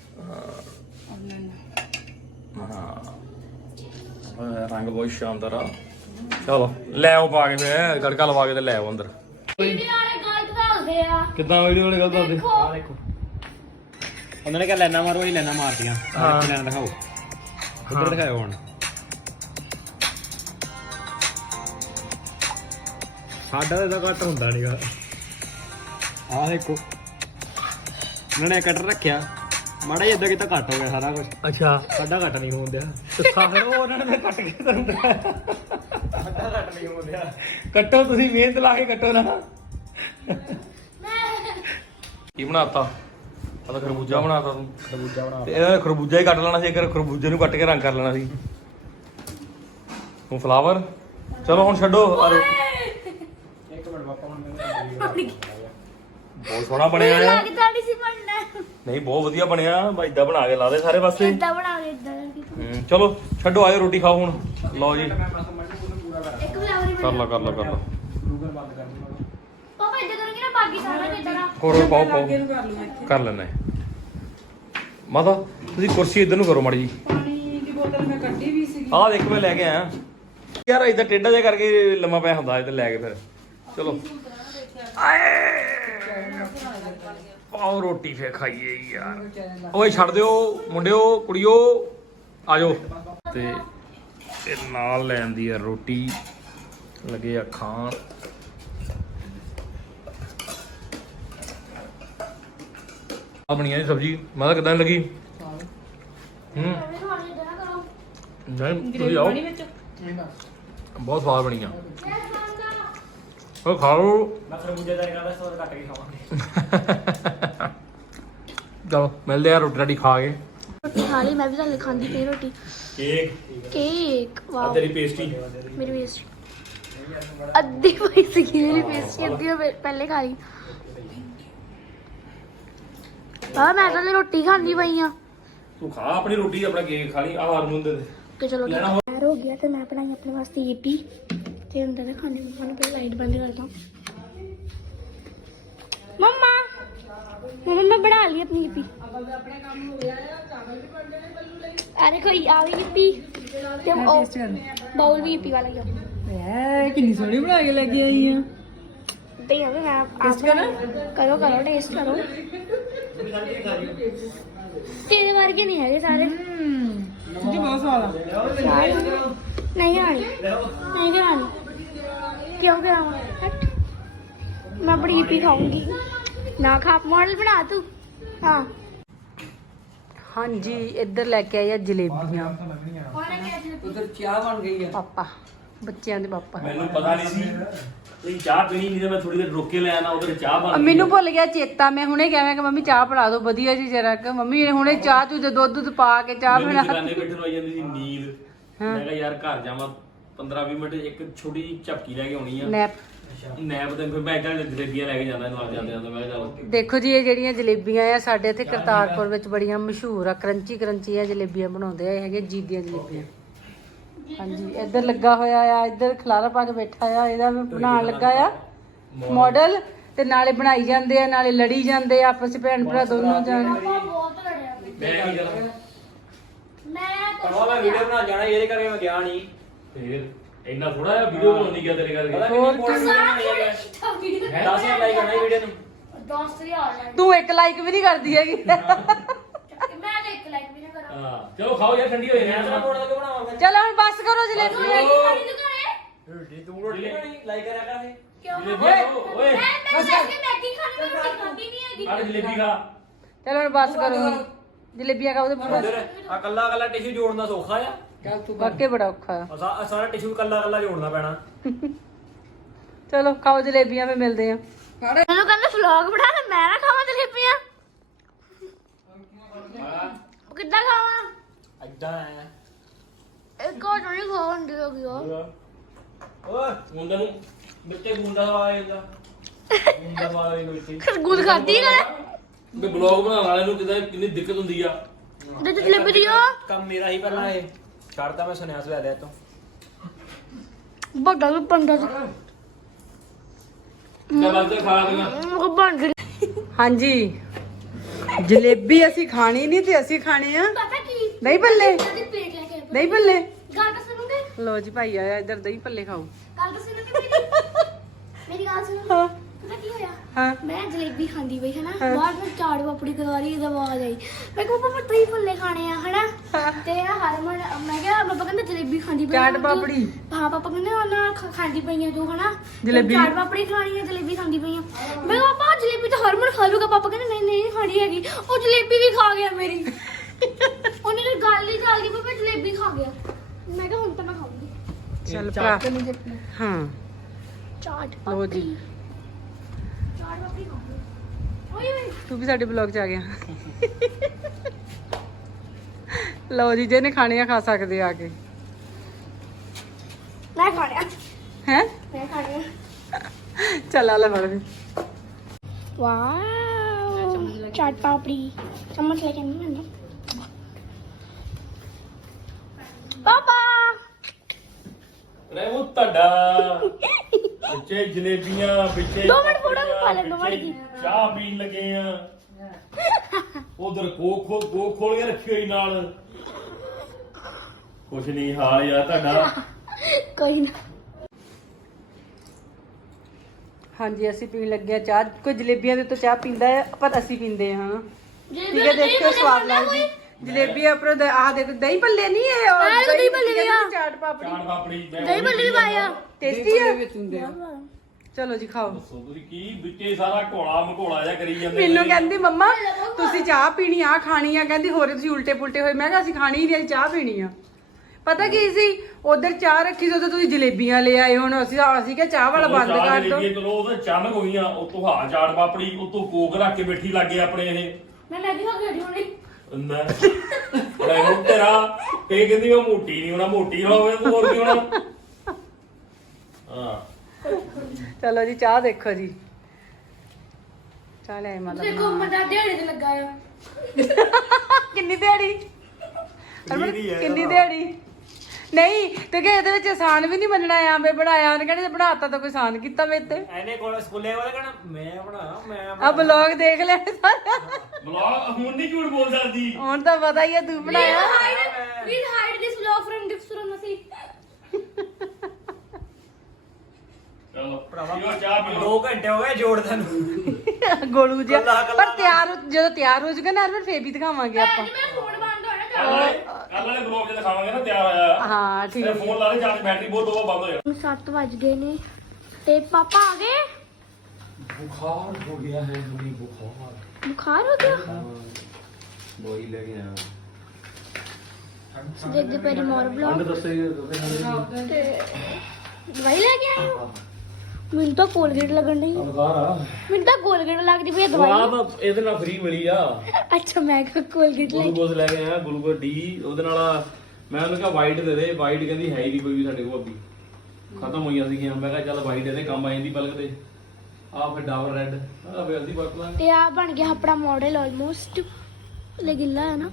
Speaker 3: ਹਾਂ ਰੰਗ ਬਹੁਤ ਸ਼ਾਨਦਾਰ ਆ। ਚਲੋ ਲੈ ਆਓ ਪਾ ਕੇ ਫਿਰ ਗੜਕਾ ਲਵਾ ਕੇ ਤੇ ਲੈ ਆਓ ਅੰਦਰ।
Speaker 1: ਵੀਡੀਓ ਵਾਲੇ ਗਲਤ ਦੱਸਦੇ ਆ।
Speaker 3: ਕਿੱਦਾਂ ਵੀਡੀਓ ਵਾਲੇ ਗੱਲ ਦੱਸਦੇ?
Speaker 4: ਆ ਦੇਖੋ ਉਹਨਾਂ ਨੇ ਕਿਹਾ ਲੈਣਾ ਮਾਰੋ, ਇਹ ਲੈਣਾ ਮਾਰਦੀਆਂ।
Speaker 3: ਹਾਂ।
Speaker 4: ਲੈਣਾ ਦਿਖਾਓ ਉੱਧਰ ਦਿਖਾਓ ਹੁਣ। ਸਾਡਾ ਤਾਂ ਇਹਦਾ ਘੱਟ ਹੁੰਦਾ ਨਹੀਂਗਾ। ਆਹ ਦੇਖੋ ਉਹਨਾਂ ਨੇ ਕਟਰ ਰੱਖਿਆ ਮਾੜਾ ਜਿਹਾ, ਇਦਾਂ ਕੀਤਾ ਘੱਟ ਹੋ ਗਿਆ ਸਾਰਾ ਕੁਝ।
Speaker 3: ਅੱਛਾ
Speaker 4: ਸਾਡਾ ਘੱਟ ਨਹੀਂ ਹੋਣ ਦਿਆ।
Speaker 3: ਤੇ ਸਾਰੇ ਉਹ ਉਹਨਾਂ ਨੇ ਕੱਟ ਕੇ ਦਿੰਦਾ।
Speaker 4: ਸਾਡਾ ਘੱਟ ਨਹੀਂ ਹੋਣ ਦਿਆ।
Speaker 3: ਕੱਟੋ ਤੁਸੀਂ ਮਿਹਨਤ ਲਾ ਕੇ ਕੱਟੋ ਨਾ।
Speaker 1: ਮੈਂ
Speaker 3: ਕੀ ਬਣਾਤਾ? ਆ ਤਾਂ ਖਰਬੂਜਾ ਬਣਾਤਾ ਤੂੰ।
Speaker 4: ਖਰਬੂਜਾ ਬਣਾ
Speaker 3: ਤੇ ਇਹਦਾ ਖਰਬੂਜਾ ਹੀ ਕੱਟ ਲੈਣਾ ਸੀ, ਅਗਰ ਖਰਬੂਜੇ ਨੂੰ ਕੱਟ ਕੇ ਰੰਗ ਕਰ ਲੈਣਾ ਸੀ। ਹੁਣ ਫਲਾਵਰ। ਚਲੋ ਹੁਣ ਛੱਡੋ। ਅਰੇ
Speaker 4: ਇੱਕ ਮਿੰਟ ਪਾਪਾ ਹੁਣ ਮੈਨੂੰ
Speaker 3: ਬਹੁਤ ਸੋਹਣਾ ਬਣਿਆ ਆ।
Speaker 1: ਲੱਗਦਾ ਨਹੀਂ ਸੀ ਬਣਨਾ।
Speaker 3: ਨਹੀਂ ਬਹੁਤ ਵਧੀਆ ਬਣਿਆ ਬਾ। ਇਦਾਂ ਬਣਾ ਕੇ ਲਾ ਦੇ ਸਾਰੇ ਪਾਸੇ।
Speaker 1: ਇਦਾਂ ਬਣਾ ਦੇ ਇਦਾਂ ਕਰਕੇ।
Speaker 3: ਹੂੰ, ਚਲੋ ਛੱਡੋ ਆਇਓ ਰੋਟੀ ਖਾਓ ਹੁਣ। ਲਓ ਜੀ
Speaker 1: ਇੱਕ ਫਲਾਵਰ ਹੀ
Speaker 3: ਕਰ ਲਾ ਕਰ ਲਾ ਕਰ ਲਾ।
Speaker 4: ਗੂਗਲ ਬੰਦ ਕਰ ਦੂੰਗਾ।
Speaker 1: ਪਾਪਾ ਇਦਾਂ ਕਰੋਗੇ ਨਾ ਬਾਕੀ ਸਾਰਾ ਕਿਦਾਂ ਨਾ।
Speaker 3: ਹੋਰ ਹੋਰ ਪਾਓ ਪਾਓ
Speaker 2: ਅੱਗੇ ਨੂੰ ਕਰ ਲਵਾਂ ਇੱਥੇ।
Speaker 3: ਕਰ ਲੈਣਾ ਮਾਤਾ। ਤੁਸੀਂ ਕੁਰਸੀ ਇੱਧਰ ਨੂੰ ਕਰੋ ਮਾੜੀ ਜੀ।
Speaker 2: ਪਾਣੀ ਦੀ ਬੋਤਲ ਮੈਂ ਕੱਢੀ ਵੀ ਸੀਗੀ।
Speaker 3: ਆਹ ਦੇਖ ਮੈਂ ਲੈ ਕੇ ਆਇਆ ਯਾਰ। ਇਦਾਂ ਟੇਢਾ ਜਿਹਾ ਕਰਕੇ ਲੰਮਾ ਪਿਆ ਹੁੰਦਾ ਇੱਧਰ ਲੈ ਕੇ ਫਿਰ। ਚਲੋ ਪਾਓ ਰੋਟੀ ਫੇਰ ਖਾਈਏ ਯਾਰ। ਓਏ ਛੱਡ ਦਿਓ ਮੁੰਡਿਓ ਕੁੜੀਓ ਆ ਜਾਓ। ਤੇ ਤੇ ਨਾਲ ਲੈਣ ਦੀ ਆ ਰੋਟੀ ਲੱਗੇ ਆ ਖਾਣ। ਆ ਬਣੀ ਆ ਜੀ ਸਬਜ਼ੀ। ਮਾਤਾ ਕਿੱਦਾਂ ਲੱਗੀ? ਹੂੰ
Speaker 1: ਮੈਂ ਤੁਹਾਨੂੰ ਇਦਾਂ ਨਾ ਕਰੋ।
Speaker 3: ਨਹੀਂ ਤੁਸੀਂ ਆਓ। ਬਹੁਤ ਸਵਾਦ ਬਣੀ ਆ।
Speaker 1: ਮੈਂ ਖਾਂਦਾ।
Speaker 3: ਉਹ ਖਾਓ।
Speaker 4: ਮੈਂ ਖਰਬੂਜੇ ਦਾ ਨਿਕਾਲਾ ਸੋਰ ਕੱਟ ਕੇ ਖਾਵਾਂਗੇ।
Speaker 3: ਚਲੋ ਮਿਲਦੇ ਆ ਰੋਟੀ ਰਾਟੀ ਖਾ ਕੇ।
Speaker 1: ਰੋਟੀ ਖਾ ਲਈ। ਮੈਂ ਵੀ ਤਾਂ ਖਾਂਦੀ ਪਈ ਰੋਟੀ।
Speaker 3: ਕੇਕ
Speaker 1: ਕੇਕ
Speaker 3: ਆ
Speaker 1: ਵਾਓ।
Speaker 3: ਤੇਰੀ ਪੇਸਟੀ।
Speaker 1: ਮੇਰੀ ਪੇਸਟਰੀ ਅੱਧੀ ਪਈ ਸੀ। ਮੇਰੀ ਪੇਸਟਰੀ ਅੱਧੀ ਮੈਂ ਪਹਿਲੇ ਖਾ ਲਈ। ਆ ਮੈਂ ਤਾਂ ਹਲੇ ਰੋਟੀ ਖਾਂਦੀ ਪਈ ਆ
Speaker 3: ਤੂੰ ਖਾ ਆਪਣੀ ਰੋਟੀ ਆਪਣਾ ਕੇਕ ਖਾ ਲਈ ਆ ਹਾਰਮੋਨ ਦੇ ਦੇ
Speaker 1: ਕਿ ਚਲੋ
Speaker 3: ਲੈਣਾ ਹੋਰ?
Speaker 1: ਤਿਆਰ ਹੋ ਗਿਆ ਤੇ ਮੈਂ ਬਣਾਈ ਆਪਣੇ ਵਾਸਤੇ ਯਿੱਪੀ ਤੇ ਅੰਦਰ ਦੇ ਖਾਣੇ ਮੰਮਾ ਨੂੰ ਪਹਿਲਾਂ ਲਾਈਟ ਬੰਦ ਕਰਦਾ ਮੰਮਾ ਮੰਮਾ ਮੈਂ ਬਣਾ ਲਈ ਆਪਣੀ ਯਿੱਪੀ ਅਰੇ ਕੋਈ ਆ ਵੀ ਯਿੱਪੀ ਤੇ ਉਹ ਬਾਉਲ ਵੀ ਯਿੱਪੀ ਵਾਲਾ ਹੀ ਆ
Speaker 2: ਐ ਕਿੰਨੀ ਸੋਹਣੀ ਬਣਾ ਕੇ ਲੈ ਕੇ ਆਈ ਆ
Speaker 1: ਤੇ ਯਾਰ ਮੈਂ ਆਪ ਕਰੋ ਕਰੋ ਟੇਸਟ ਕਰੋ ਤੇਰੇ ਵਰਗੇ ਨਹੀਂ ਹੈਗੇ ਸਾਰੇ
Speaker 2: ਜੀ ਬਹੁਤ ਸਵਾਦ ਆ
Speaker 1: ਸਾਰੇ ਨਹੀਂ ਆਣੀ ਨਹੀਂ ਆਣੀ ਕਿਉਂ ਕਰਾਵਾਂ ਮੈਂ ਬੜੀ ਯਿੱਪੀ ਖਾਊਂਗੀ ਨਾ ਖਾ ਮਾਡਲ ਬਣਾ ਤੂੰ ਹਾਂ
Speaker 2: ਹਾਂਜੀ ਇੱਧਰ ਲੈ ਕੇ ਆਇਆ ਜਲੇਬੀਆਂ
Speaker 5: ਉਧਰ ਚਾਹ ਬਣ ਗਈ ਆ
Speaker 2: ਪਾਪਾ ਬੱਚਿਆਂ ਦੇ ਪਾਪਾ
Speaker 3: ਮੈਨੂੰ ਪਤਾ ਨਹੀਂ ਸੀ ਤੁਸੀਂ ਚਾਹ ਪੀਣੀ ਨਹੀਂ ਤੇ ਮੈਂ ਥੋੜੀ ਦੇਰ ਰੁਕ ਕੇ ਲੈ ਆਣਾ ਉਧਰ ਚਾਹ ਬਣ ਗਈ
Speaker 2: ਮੈਨੂੰ ਭੁੱਲ ਗਿਆ ਚੇਤਾ ਮੈਂ ਹੁਣੇ ਕਹਿਵੇਂ ਕਿ ਮੰਮੀ ਚਾਹ ਬਣਾ ਦਿਓ ਵਧੀਆ ਜੀ ਜਰਾ ਕਿ ਮੰਮੀ ਨੇ ਹੁਣੇ ਚਾਹ ਚੂ ਤੇ ਦੁੱਧ ਦੁੱਧ ਪਾ ਕੇ ਚਾਹ
Speaker 3: ਮੈਨੂੰ
Speaker 2: ਬਣਾ
Speaker 3: ਦੁਕਾਨੇ ਬੈਠੇ ਨੂੰ ਆਈ ਜਾਂਦੀ ਸੀ ਨੀਂਦ ਮੈਂ ਕਿਹਾ ਯਾਰ ਘਰ ਜਾਵਾਂ ਪੰਦਰਾਂ ਵੀਹ ਮਿੰਟ ਇੱਕ ਛੋਟੀ ਜਿਹੀ ਝਪਕੀ ਲੈ ਕੇ ਆਉਣੀ ਆ
Speaker 2: ਨੈਪ
Speaker 3: ਨੈਪ ਤੇ ਫਿਰ ਮੈਂ ਇਦਾਂ ਜਲੇਬੀਆਂ ਲੈ ਕੇ ਜਾਂਦਾ ਨਾਲ ਜਾਂਦੇ ਜਾਂਦੇ ਮੈਂ ਕਿਹਾ ਚੱਲ
Speaker 2: ਦੇਖੋ ਜੀ ਇਹ ਜਿਹੜੀਆਂ ਜਲੇਬੀਆਂ ਆ ਸਾਡੇ ਇੱਥੇ ਕਰਤਾਰਪੁਰ ਵਿੱਚ ਬੜੀਆਂ ਮਸ਼ਹੂਰ ਆ ਕਰੰਚੀ ਕਰੰਚੀ ਆ ਜਲੇਬੀਆਂ ਬਣਾਉਂਦੇ ਆ ਇਹ ਹੈਗੇ ਜੀ ਦੀਆਂ ਜਲੇਬੀਆਂ ਹਾਂਜੀ ਇੱਧਰ ਲੱਗਾ ਹੋਇਆ ਆ ਇੱਧਰ ਖਲਾਰਾ ਪਾ ਕੇ ਬੈਠਾ ਆ ਇਹਦਾ ਮੈਂ ਬਣਾਉਣ ਲੱਗਾ ਆ ਮਾਡਲ ਤੇ ਨਾਲੇ ਬਣਾਈ ਜਾਂਦੇ ਆ ਨਾਲੇ ਲੜੀ ਜਾਂਦੇ ਆ ਆਪਸ ਵਿੱਚ ਭੈਣ ਭਰਾ ਦੋਨੋਂ ਜਾਣ
Speaker 1: ਬਹੁਤ ਲੜਿਆ
Speaker 3: ਮੈਂ ਕੀ ਕਰਾਂ
Speaker 1: ਮੈਂ
Speaker 5: ਪਰਵਾ ਮੈਂ ਵੀਡੀਓ ਬਣਾ ਜਾਣਾ ਇਹਦੇ ਕਰਕੇ ਮੈਂ ਗਿਆ ਨਹੀਂ
Speaker 3: ਫੇਰ ਇੰਨਾ ਥੋੜਾ ਜਿਹਾ ਵੀਡੀਓ ਬਣਾਉਣੀ ਗਿਆ ਤੇਰੇ ਕਰਕੇ
Speaker 2: ਹੋਰ
Speaker 5: ਦਸ ਲਾਈਕ ਕਰਨਾ ਵੀਡੀਓ ਨੂੰ
Speaker 1: ਦੋਸਤ ਹੀ ਆ ਜਾਣ
Speaker 2: ਤੂੰ ਇੱਕ ਲਾਈਕ ਵੀ ਨਹੀਂ ਕਰਦੀ ਹੈਗੀ
Speaker 1: ਮੈਂ ਤਾਂ ਇੱਕ ਲਾਈਕ ਵੀ ਨਾ ਕਰਾਂ
Speaker 3: ਹਾਂ ਚਲੋ ਖਾਓ ਯਾਰ ਠੰਡੀ ਹੋ ਜਾਣੀ
Speaker 5: ਮੈਂ ਤਾਂ ਮੋੜ ਕੇ ਬਣਾਵਾਂ ਫਿਰ
Speaker 2: ਚਲੋ ਹੁਣ ਬਸ ਕਰੋ ਜਲੇਬੀ
Speaker 1: ਖਾਣੀ ਦੁਕਾਨੇ
Speaker 5: ਰੋਟੀ ਤੂੰ ਰੋਟੀ ਬਣਾਈ ਲਾਈਕ ਕਰਿਆ ਕਰ ਫੇ
Speaker 1: ਕਿਉਂ
Speaker 3: ਜਲੇਬੀ ਖਾਓ, ਓਏ
Speaker 1: ਮੈਂ ਮੈਂ ਜਾ ਕੇ ਮੈਗੀ ਖਾਣੀ ਮੈਂ ਰੋਟੀ ਖਾਂਦੀ ਨਹੀਂ ਹੈਗੀ
Speaker 3: ਆਹ ਜਲੇਬੀ ਖਾ
Speaker 2: ਚਲੋ ਹੁਣ ਬਸ ਕਰੋ ਹੁਣ ਜਲੇਬੀਆਂ ਖਾਓ ਤੇ ਬਸ
Speaker 5: ਆ ਕੱਲਾ ਕੱਲਾ ਟਿਸ਼ੂ ਜੋੜਨਾ ਸੌਖਾ ਆ
Speaker 2: ਵਾਕੇ ਬੜਾ ਔਖਾ ਆ
Speaker 5: ਆ ਸਾ- ਆ ਸਾਰਾ ਟਿਸ਼ੂ ਕੱਲਾ ਕੱਲਾ ਜੋੜਨਾ ਪੈਣਾ
Speaker 2: ਚਲੋ ਖਾਓ ਜਲੇਬੀਆਂ ਫੇ ਮਿਲਦੇ ਆ
Speaker 1: ਮੈਨੂੰ ਕਹਿੰਦਾ ਵਲੌਗ ਬਣਾ ਲੈ ਮੈਂ ਨਾ ਖਾਵਾਂ ਜਲੇਬੀਆਂ ਕਿੱਦਾਂ ਖਾਵਾਂ
Speaker 5: ਐਦਾਂ ਆਇਆ
Speaker 1: ਇੱਕ ਹੋਰ ਨਹੀਂ ਖਾਉਂਦੀ ਹੋਗੀ ਉਹ
Speaker 5: ਓਏ
Speaker 3: ਮੁੰਡੇ ਨੂੰ ਬਿੱਟੇ ਗੁੰਡਾ ਆ ਜਾਂਦਾ ਗੁੰਡਾ ਵਾਲਾ ਇਹਨੂੰ ਇੱਥੇ
Speaker 1: ਖਰਗੂਦ ਖਾਦੀ ਨਾ
Speaker 3: ਵੀ ਬਲੌਗ ਬਣਾਉਣ ਵਾਲੇ ਨੂੰ ਕਿਦਾਂ ਕਿੰਨੀ ਦਿੱਕਤ ਹੁੰਦੀ ਆ
Speaker 1: ਦੇ ਜਲੇਬੀ ਦਿਓ
Speaker 5: ਕੰਮ ਮੇਰਾ ਹੀ ਪਹਿਲਾਂ ਇਹ ਛੱਡਦਾ ਮੈਂ ਸੁਨਿਆਸ ਲੈ ਲਿਆ ਤੋਂ
Speaker 1: ਵੱਡਾ ਵੀ ਪੰਡਾ ਸੀ
Speaker 3: ਮੈਂ ਬਸ ਖਾ ਲਈਆਂ
Speaker 1: ਉਹ ਬਣ ਗਈ
Speaker 2: ਹਾਂਜੀ ਜਲੇਬੀ ਅਸੀਂ ਖਾਣੀ ਨਹੀਂ ਤੇ ਅਸੀਂ ਖਾਣੇ ਆ
Speaker 1: ਪਤਾ ਕੀ
Speaker 2: ਨਹੀਂ ਬੱਲੇ
Speaker 1: ਉਹਦੀ ਪਲੇਟ ਲੈ ਕੇ ਆਇਆ।
Speaker 2: ਨਹੀਂ ਬੱਲੇ
Speaker 1: ਗੱਲ ਤਾਂ ਸੁਣੋਗੇ
Speaker 2: ਲੋ ਜੀ ਭਾਈ ਆਇਆ ਇੱਧਰ ਦਹੀਂ ਭੱਲੇ ਖਾਓ
Speaker 1: ਗੱਲ ਤਾਂ ਸੁਣੋਗੇ ਮੇਰੀ ਮੇਰੀ ਗੱਲ ਸੁਣੋ
Speaker 2: ਹਾਂ
Speaker 1: ਪਤਾ ਕੀ ਹੋਇਆ
Speaker 2: ਹਾਂ
Speaker 1: ਮੈਂ ਜਲੇਬੀ ਖਾਂਦੀ ਪਈ ਹਨਾ
Speaker 2: ਹਾਂ।
Speaker 1: ਬਾਅਦ ਵਿੱਚ ਚਾੜ ਪਾਪੜੀ ਕਰਾਰੀ ਦਾ ਆਵਾਜ਼ ਆਈ ਮੈਂ ਕਿਹਾ ਪਾਪਾ ਤੂੰ ਹੀ ਭੁੱਲੇ ਖਾਣੇ ਆ ਹਨਾ ਤੇ ਆ ਹਰਮਨ ਮੈਂ ਕਿਹਾ ਪਾਪਾ ਕਹਿੰਦਾ ਜਲੇਬੀ ਖਾਂਦੀ ਪਈ ਆ
Speaker 2: ਚਾਟ
Speaker 1: ਤੂੰ।
Speaker 2: ਪਾਪੜੀ?
Speaker 1: ਹਾਂ ਪਾਪਾ ਕਹਿੰਦੇ ਉਹ ਨਾ ਖਾ- ਖਾਂਦੀ ਪਈ ਆ ਤੂੰ ਹਨਾ
Speaker 2: ਜਲੇਬੀ?
Speaker 1: ਚਾਟ ਪਾਪੜੀ ਖਾਣੀ ਆ ਜਲੇਬੀ ਖਾਂਦੀ ਪਈ ਆ ਮੈਂ ਕਿਹਾ ਪਾਪਾ ਜਲੇਬੀ ਤਾਂ ਹਰਮਨ ਖਾ ਲੂਗਾ ਪਾਪਾ ਕਹਿੰਦੇ ਨਹੀਂ ਨਹੀਂ ਖਾਣੀ ਹੈਗੀ ਉਹ ਜਲੇਬੀ ਵੀ ਖਾ ਗਿਆ ਮੇਰੀ ਉਹਨੇ ਨੇ ਗੱਲ ਹੀ ਚੱਲ ਗਈ ਪਾਪਾ ਜਲੇਬੀ ਖਾ ਗਿਆ ਮੈਂ ਕਿਹਾ ਹੁਣ ਤਾਂ ਮੈਂ ਖਾਊਂਗੀ
Speaker 2: ਚੱਲ ਭਰਾ ਹਾਂ
Speaker 1: ਚਾਟ
Speaker 2: ਲੋ ਜੀ
Speaker 1: ਚਾਟ ਪਾਪੜੀ ਖਾਊਂਗੀ ਓਏ ਓਏ
Speaker 2: ਤੂੰ ਵੀ ਸਾਡੇ ਬਲੌਗ 'ਚ ਆ ਗਿਆ ਲਓ ਜੀ ਜਿਹਨੇ ਖਾਣੇ ਆ ਖਾ ਸਕਦੇ ਆ ਕੇ
Speaker 1: ਮੈਂ ਖਾਣਿਆ
Speaker 2: ਹੈ
Speaker 1: ਮੈਂ ਖਾਣਿਆ
Speaker 2: ਚੱਲ ਆ ਲੈ ਫੜ ਵੀ
Speaker 1: ਵਾਓ ਚਾਟ ਪਾਪੜੀ ਚਮਚ ਲੈ ਕੇ ਨਹੀਂ ਆਉਂਦਾ ਪਾਪਾ
Speaker 3: ਰਹਿ ਉਹ ਤੁਹਾਡਾ ਵਿੱਚੇ ਜਲੇਬੀਆਂ ਵਿੱਚੇ
Speaker 1: ਦੋ ਮਿੰਟ ਫੋਟੋ ਖਿਚਾ ਲੈ, ਦੋ ਮਿੰਟ ਦੀ।
Speaker 3: ਚਾਹ ਪੀਣ ਲੱਗੇ ਆ ਉਧਰ ਕੋਕ ਖੋਲ ਕੋਕ ਖੋਲ ਕੇ ਰੱਖੀ ਹੋਈ ਨਾਲ ਕੁਛ ਨਹੀਂ ਹਾਲ ਯਾਰ ਤੁਹਾਡਾ
Speaker 1: ਕੋਈ ਨਾ
Speaker 2: ਹਾਂਜੀ ਅਸੀਂ ਪੀਣ ਲੱਗੇ ਆ ਚਾਹ ਕੋਈ ਜਲੇਬੀਆਂ ਦੇ ਤੋਂ ਚਾਹ ਪੀਂਦਾ ਹੈ ਪਰ ਅਸੀਂ ਪੀਂਦੇ ਹਾਂ ਠੀਕ ਹੈ ਦੇਖਿਓ ਸਵਾਦ ਲੱਗਦੀ ਜਲੇਬੀ ਆਪਰੋ ਆਹ ਦੇਖੋ ਦਹੀਂ ਭੱਲੇ ਨਹੀਂ ਇਹ ਉਹ
Speaker 1: ਆਹ ਦੇਖੋ ਦਹੀਂ ਭੱਲੇ ਵੀ ਆ।
Speaker 2: ਚਾਟ ਪਾਪੜੀ
Speaker 3: ਚਾਟ ਪਾਪੜੀ
Speaker 1: ਦਹੀਂ ਭੱਲੇ ਵੀ ਪਾਇਆ
Speaker 2: ਟੇਸਟੀ ਆ ਚਲੋ ਜੀ ਖਾਓ
Speaker 3: ਦੱਸੋ ਤੁਸੀਂ ਕੀ ਵਿੱਚੇ ਸਾਰਾ ਘੋਲਾ ਮਘੋਲਾ ਜਿਹਾ ਕਰੀ ਜਾਂਦੇ
Speaker 2: ਮੈਨੂੰ
Speaker 3: ਨੇ।
Speaker 2: ਕਹਿੰਦੀ ਮੰਮਾ ਤੁਸੀਂ ਚਾਹ ਪੀਣੀ ਆ ਖਾਣੀ ਆ ਕਹਿੰਦੀ ਹੋਰ ਤੁਸੀਂ ਉਲਟੇ ਪੁਲਟੇ ਹੋਏ ਮੈਂ ਕਿਹਾ ਅਸੀਂ ਖਾਣੀ ਹੀ ਨਹੀਂ ਅਸੀਂ ਚਾਹ ਪੀਣੀ ਆ ਪਤਾ ਕੀ ਸੀ ਉਧਰ ਚਾਹ ਰੱਖੀ ਸੀ ਉਧਰ ਤੁਸੀਂ ਜਲੇਬੀਆਂ ਲੈ ਆਏ ਹੁਣ ਅਸੀਂ ਅਸੀਂ ਕਿਹਾ ਚਾਹ ਵਾਲਾ ਬੰਦ
Speaker 3: ਚਾਹ
Speaker 2: ਕਰ ਦੋ
Speaker 3: ਜਲੇਬੀਆਂ ਚਲੋ ਉਹ ਤਾਂ ਅਚਾਨਕ ਹੋਈਆਂ ਉਤੋਂ ਹਾਂ ਚਾਟ ਪਾਪੜੀ ਉਤੋਂ ਕੋਕ ਰੱਖ ਕੇ ਬੈਠੀ ਲੱਗੇ ਆਪਣੇ ਇਹ
Speaker 1: ਮੈਂ ਮੈਗੀ ਖਾ ਕੇ ਹਟੀ ਹੁਣੇ
Speaker 3: ਅੰਦਰ ਲੈ ਹੁਣ ਤੇਰਾ ਇਹ ਕਹਿੰਦੀ ਮੈਂ ਮੋਟੀ ਨਹੀਂ ਹੋਣਾ ਮੋਟੀ ਹੋਵੇ ਤੂੰ ਹੋਰ ਕੀ ਹੋਣਾ ਹਾਂ
Speaker 2: ਚਲੋ ਜੀ ਚਾਹ ਦੇਖੋ ਜੀ ਚੱਲ ਐ ਮਾਤਾ
Speaker 1: ਦੇਖੋ ਮਦਾ ਦਿਹਾੜੀ ਤੇ ਲੱਗਾ ਆ
Speaker 2: ਕਿੰਨੀ ਦਿਹਾੜੀ ਹਰਮਨ ਕਿੰਨੀ ਦਿਹਾੜੀ ਨਹੀਂ ਤੇ ਕਿ ਇਹਦੇ ਵਿੱਚ ਆਸਾਨ ਵੀ ਨਹੀਂ ਮੰਨਣਾ ਆਂਬੇ ਬਣਾਇਆ ਉਹਨੇ ਕਹਿੰਦੇ ਬਣਾਤਾ ਤਾਂ ਕੋਈ ਆਸਾਨ ਕੀਤਾ ਮੇਰੇ ਤੇ
Speaker 5: ਐਨੇ ਕੋਲ ਸਕੂਲੇ ਵਾਲੇ ਕਹਿਣਾ ਮੈਂ ਬਣਾਇਆ ਮੈਂ
Speaker 2: ਆ ਬਲੌਗ ਦੇਖ ਲੈ ਸਾਰਾ
Speaker 3: ਬਲੌਗ ਹੁਣ ਨਹੀਂ ਝੂਠ ਬੋਲ ਸਕਦੀ
Speaker 2: ਹੁਣ ਤਾਂ ਪਤਾ ਹੀ ਆ ਤੂੰ ਬਣਾਇਆ
Speaker 1: We'll hide this vlog from gifts from Nasi.
Speaker 3: ਚਲੋ
Speaker 5: ਭਰਾਵਾ
Speaker 3: ਪੀਓ ਚਾਹ ਪੀਓ
Speaker 5: ਦੋ ਘੰਟੇ ਹੋ ਗਏ ਜੋੜਦੇ ਨੂੰ
Speaker 2: ਗੋਲੂ ਜਿਹਾ
Speaker 5: ਕੱਲਾ- ਕੱਲਾ
Speaker 2: ਪਰ ਤਿਆਰ ਹੋ- ਜਦੋਂ ਤਿਆਰ ਹੋ ਜਾਊਗਾ ਨਾ ਹਰਮਨ ਫੇਰ ਵੀ ਦਿਖਾਵਾਂਗੇ ਆਪਾਂ
Speaker 1: ਮੈਂ ਫੋਨ ਬੰਦ ਹੋਣਾ
Speaker 3: ਕੱਲ ਵਾਲੇ ਕੱਲ ਵਾਲੇ ਬਲੌਗ 'ਚ ਦਿਖਾਵਾਂਗੇ ਨਾ ਤਿਆਰ ਹੋਇਆ
Speaker 2: ਹਾਂ ਠੀਕ
Speaker 3: ਤੇ ਫੋਨ ਲਾ ਦੇ ਚਾਰਜ ਬੈਟਰੀ ਬਹੁਤ ਦੋ ਬੰਦ ਹੋ ਜਾਣਾ
Speaker 1: ਸੱਤ ਵੱਜ ਗਏ ਨੇ ਤੇ ਪਾਪਾ ਆ ਗਏ
Speaker 3: ਬੁਖਾਰ ਹੋ ਗਿਆ ਹੈ ਬੜੀ ਬੁਖਾਰ
Speaker 1: ਬੁਖਾਰ ਹੋ ਗਿਆ
Speaker 3: ਦਵਾਈ ਲੈ ਕੇ ਆਇਆ
Speaker 1: ਦੇਖਦੇ ਪਏ ਮੋਰ ਬਲੌਗ
Speaker 3: ਦੱਸੇ
Speaker 1: ਤੇ ਦਵਾਈ ਲੈ ਕੇ ਆਏ ਹੋ ਮੈਨੂੰ ਤਾਂ ਕੋਲਗੇਟ ਲੱਗਣ ਨਹੀਂ
Speaker 3: ਬੁਖਾਰ ਆ
Speaker 1: ਮੈਨੂੰ ਤਾਂ ਕੋਲਗੇਟ ਲੱਗਦੀ ਪਈ ਆ
Speaker 3: ਆ
Speaker 1: ਦਵਾਈ
Speaker 3: ਤਾਂ ਇਹਦੇ ਨਾਲ ਫ੍ਰੀ ਮਿਲੀ ਆ
Speaker 1: ਅੱਛਾ ਮੈਂ ਕਿਹਾ ਕੋਲਗੇਟ ਲੈ ਕੇ
Speaker 3: ਗਲੂਕੋਜ਼ ਲੈ ਕੇ ਆਇਆ ਗਲੂਕੋਜ਼ ਡੀ ਉਹਦੇ ਨਾਲ ਮੈਂ ਉਹਨੂੰ ਕਿਹਾ ਵਾਈਟ ਦੇ ਦੇ ਵਾਈਟ ਕਹਿੰਦੀ ਹੈ ਹੀ ਨਹੀਂ ਕੋਈ ਵੀ ਸਾਡੇ ਕੋਲ ਅੱਬੀ ਖਤਮ ਹੋਈਆਂ ਸੀਗੀਆਂ ਮੈਂ ਕਿਹਾ ਚੱਲ ਵਾਈਟ ਇਹਦੇ ਕੰਮ ਆ ਜਾਂਦੀ ਬਲਕ ਤੇ ਆ ਫਿਰ ਡਾਬਰ ਰੈੱਡ ਆ ਫਿਰ ਅਸੀਂ ਵਰਤ ਲਾਂਗੇ
Speaker 1: ਤੇ ਆ ਬਣ ਗਿਆ ਆਪਣਾ ਮਾਡਲ ਆਲਮੋਸਟ ਲਗਿੱਲਾ ਹੈ ਨਾ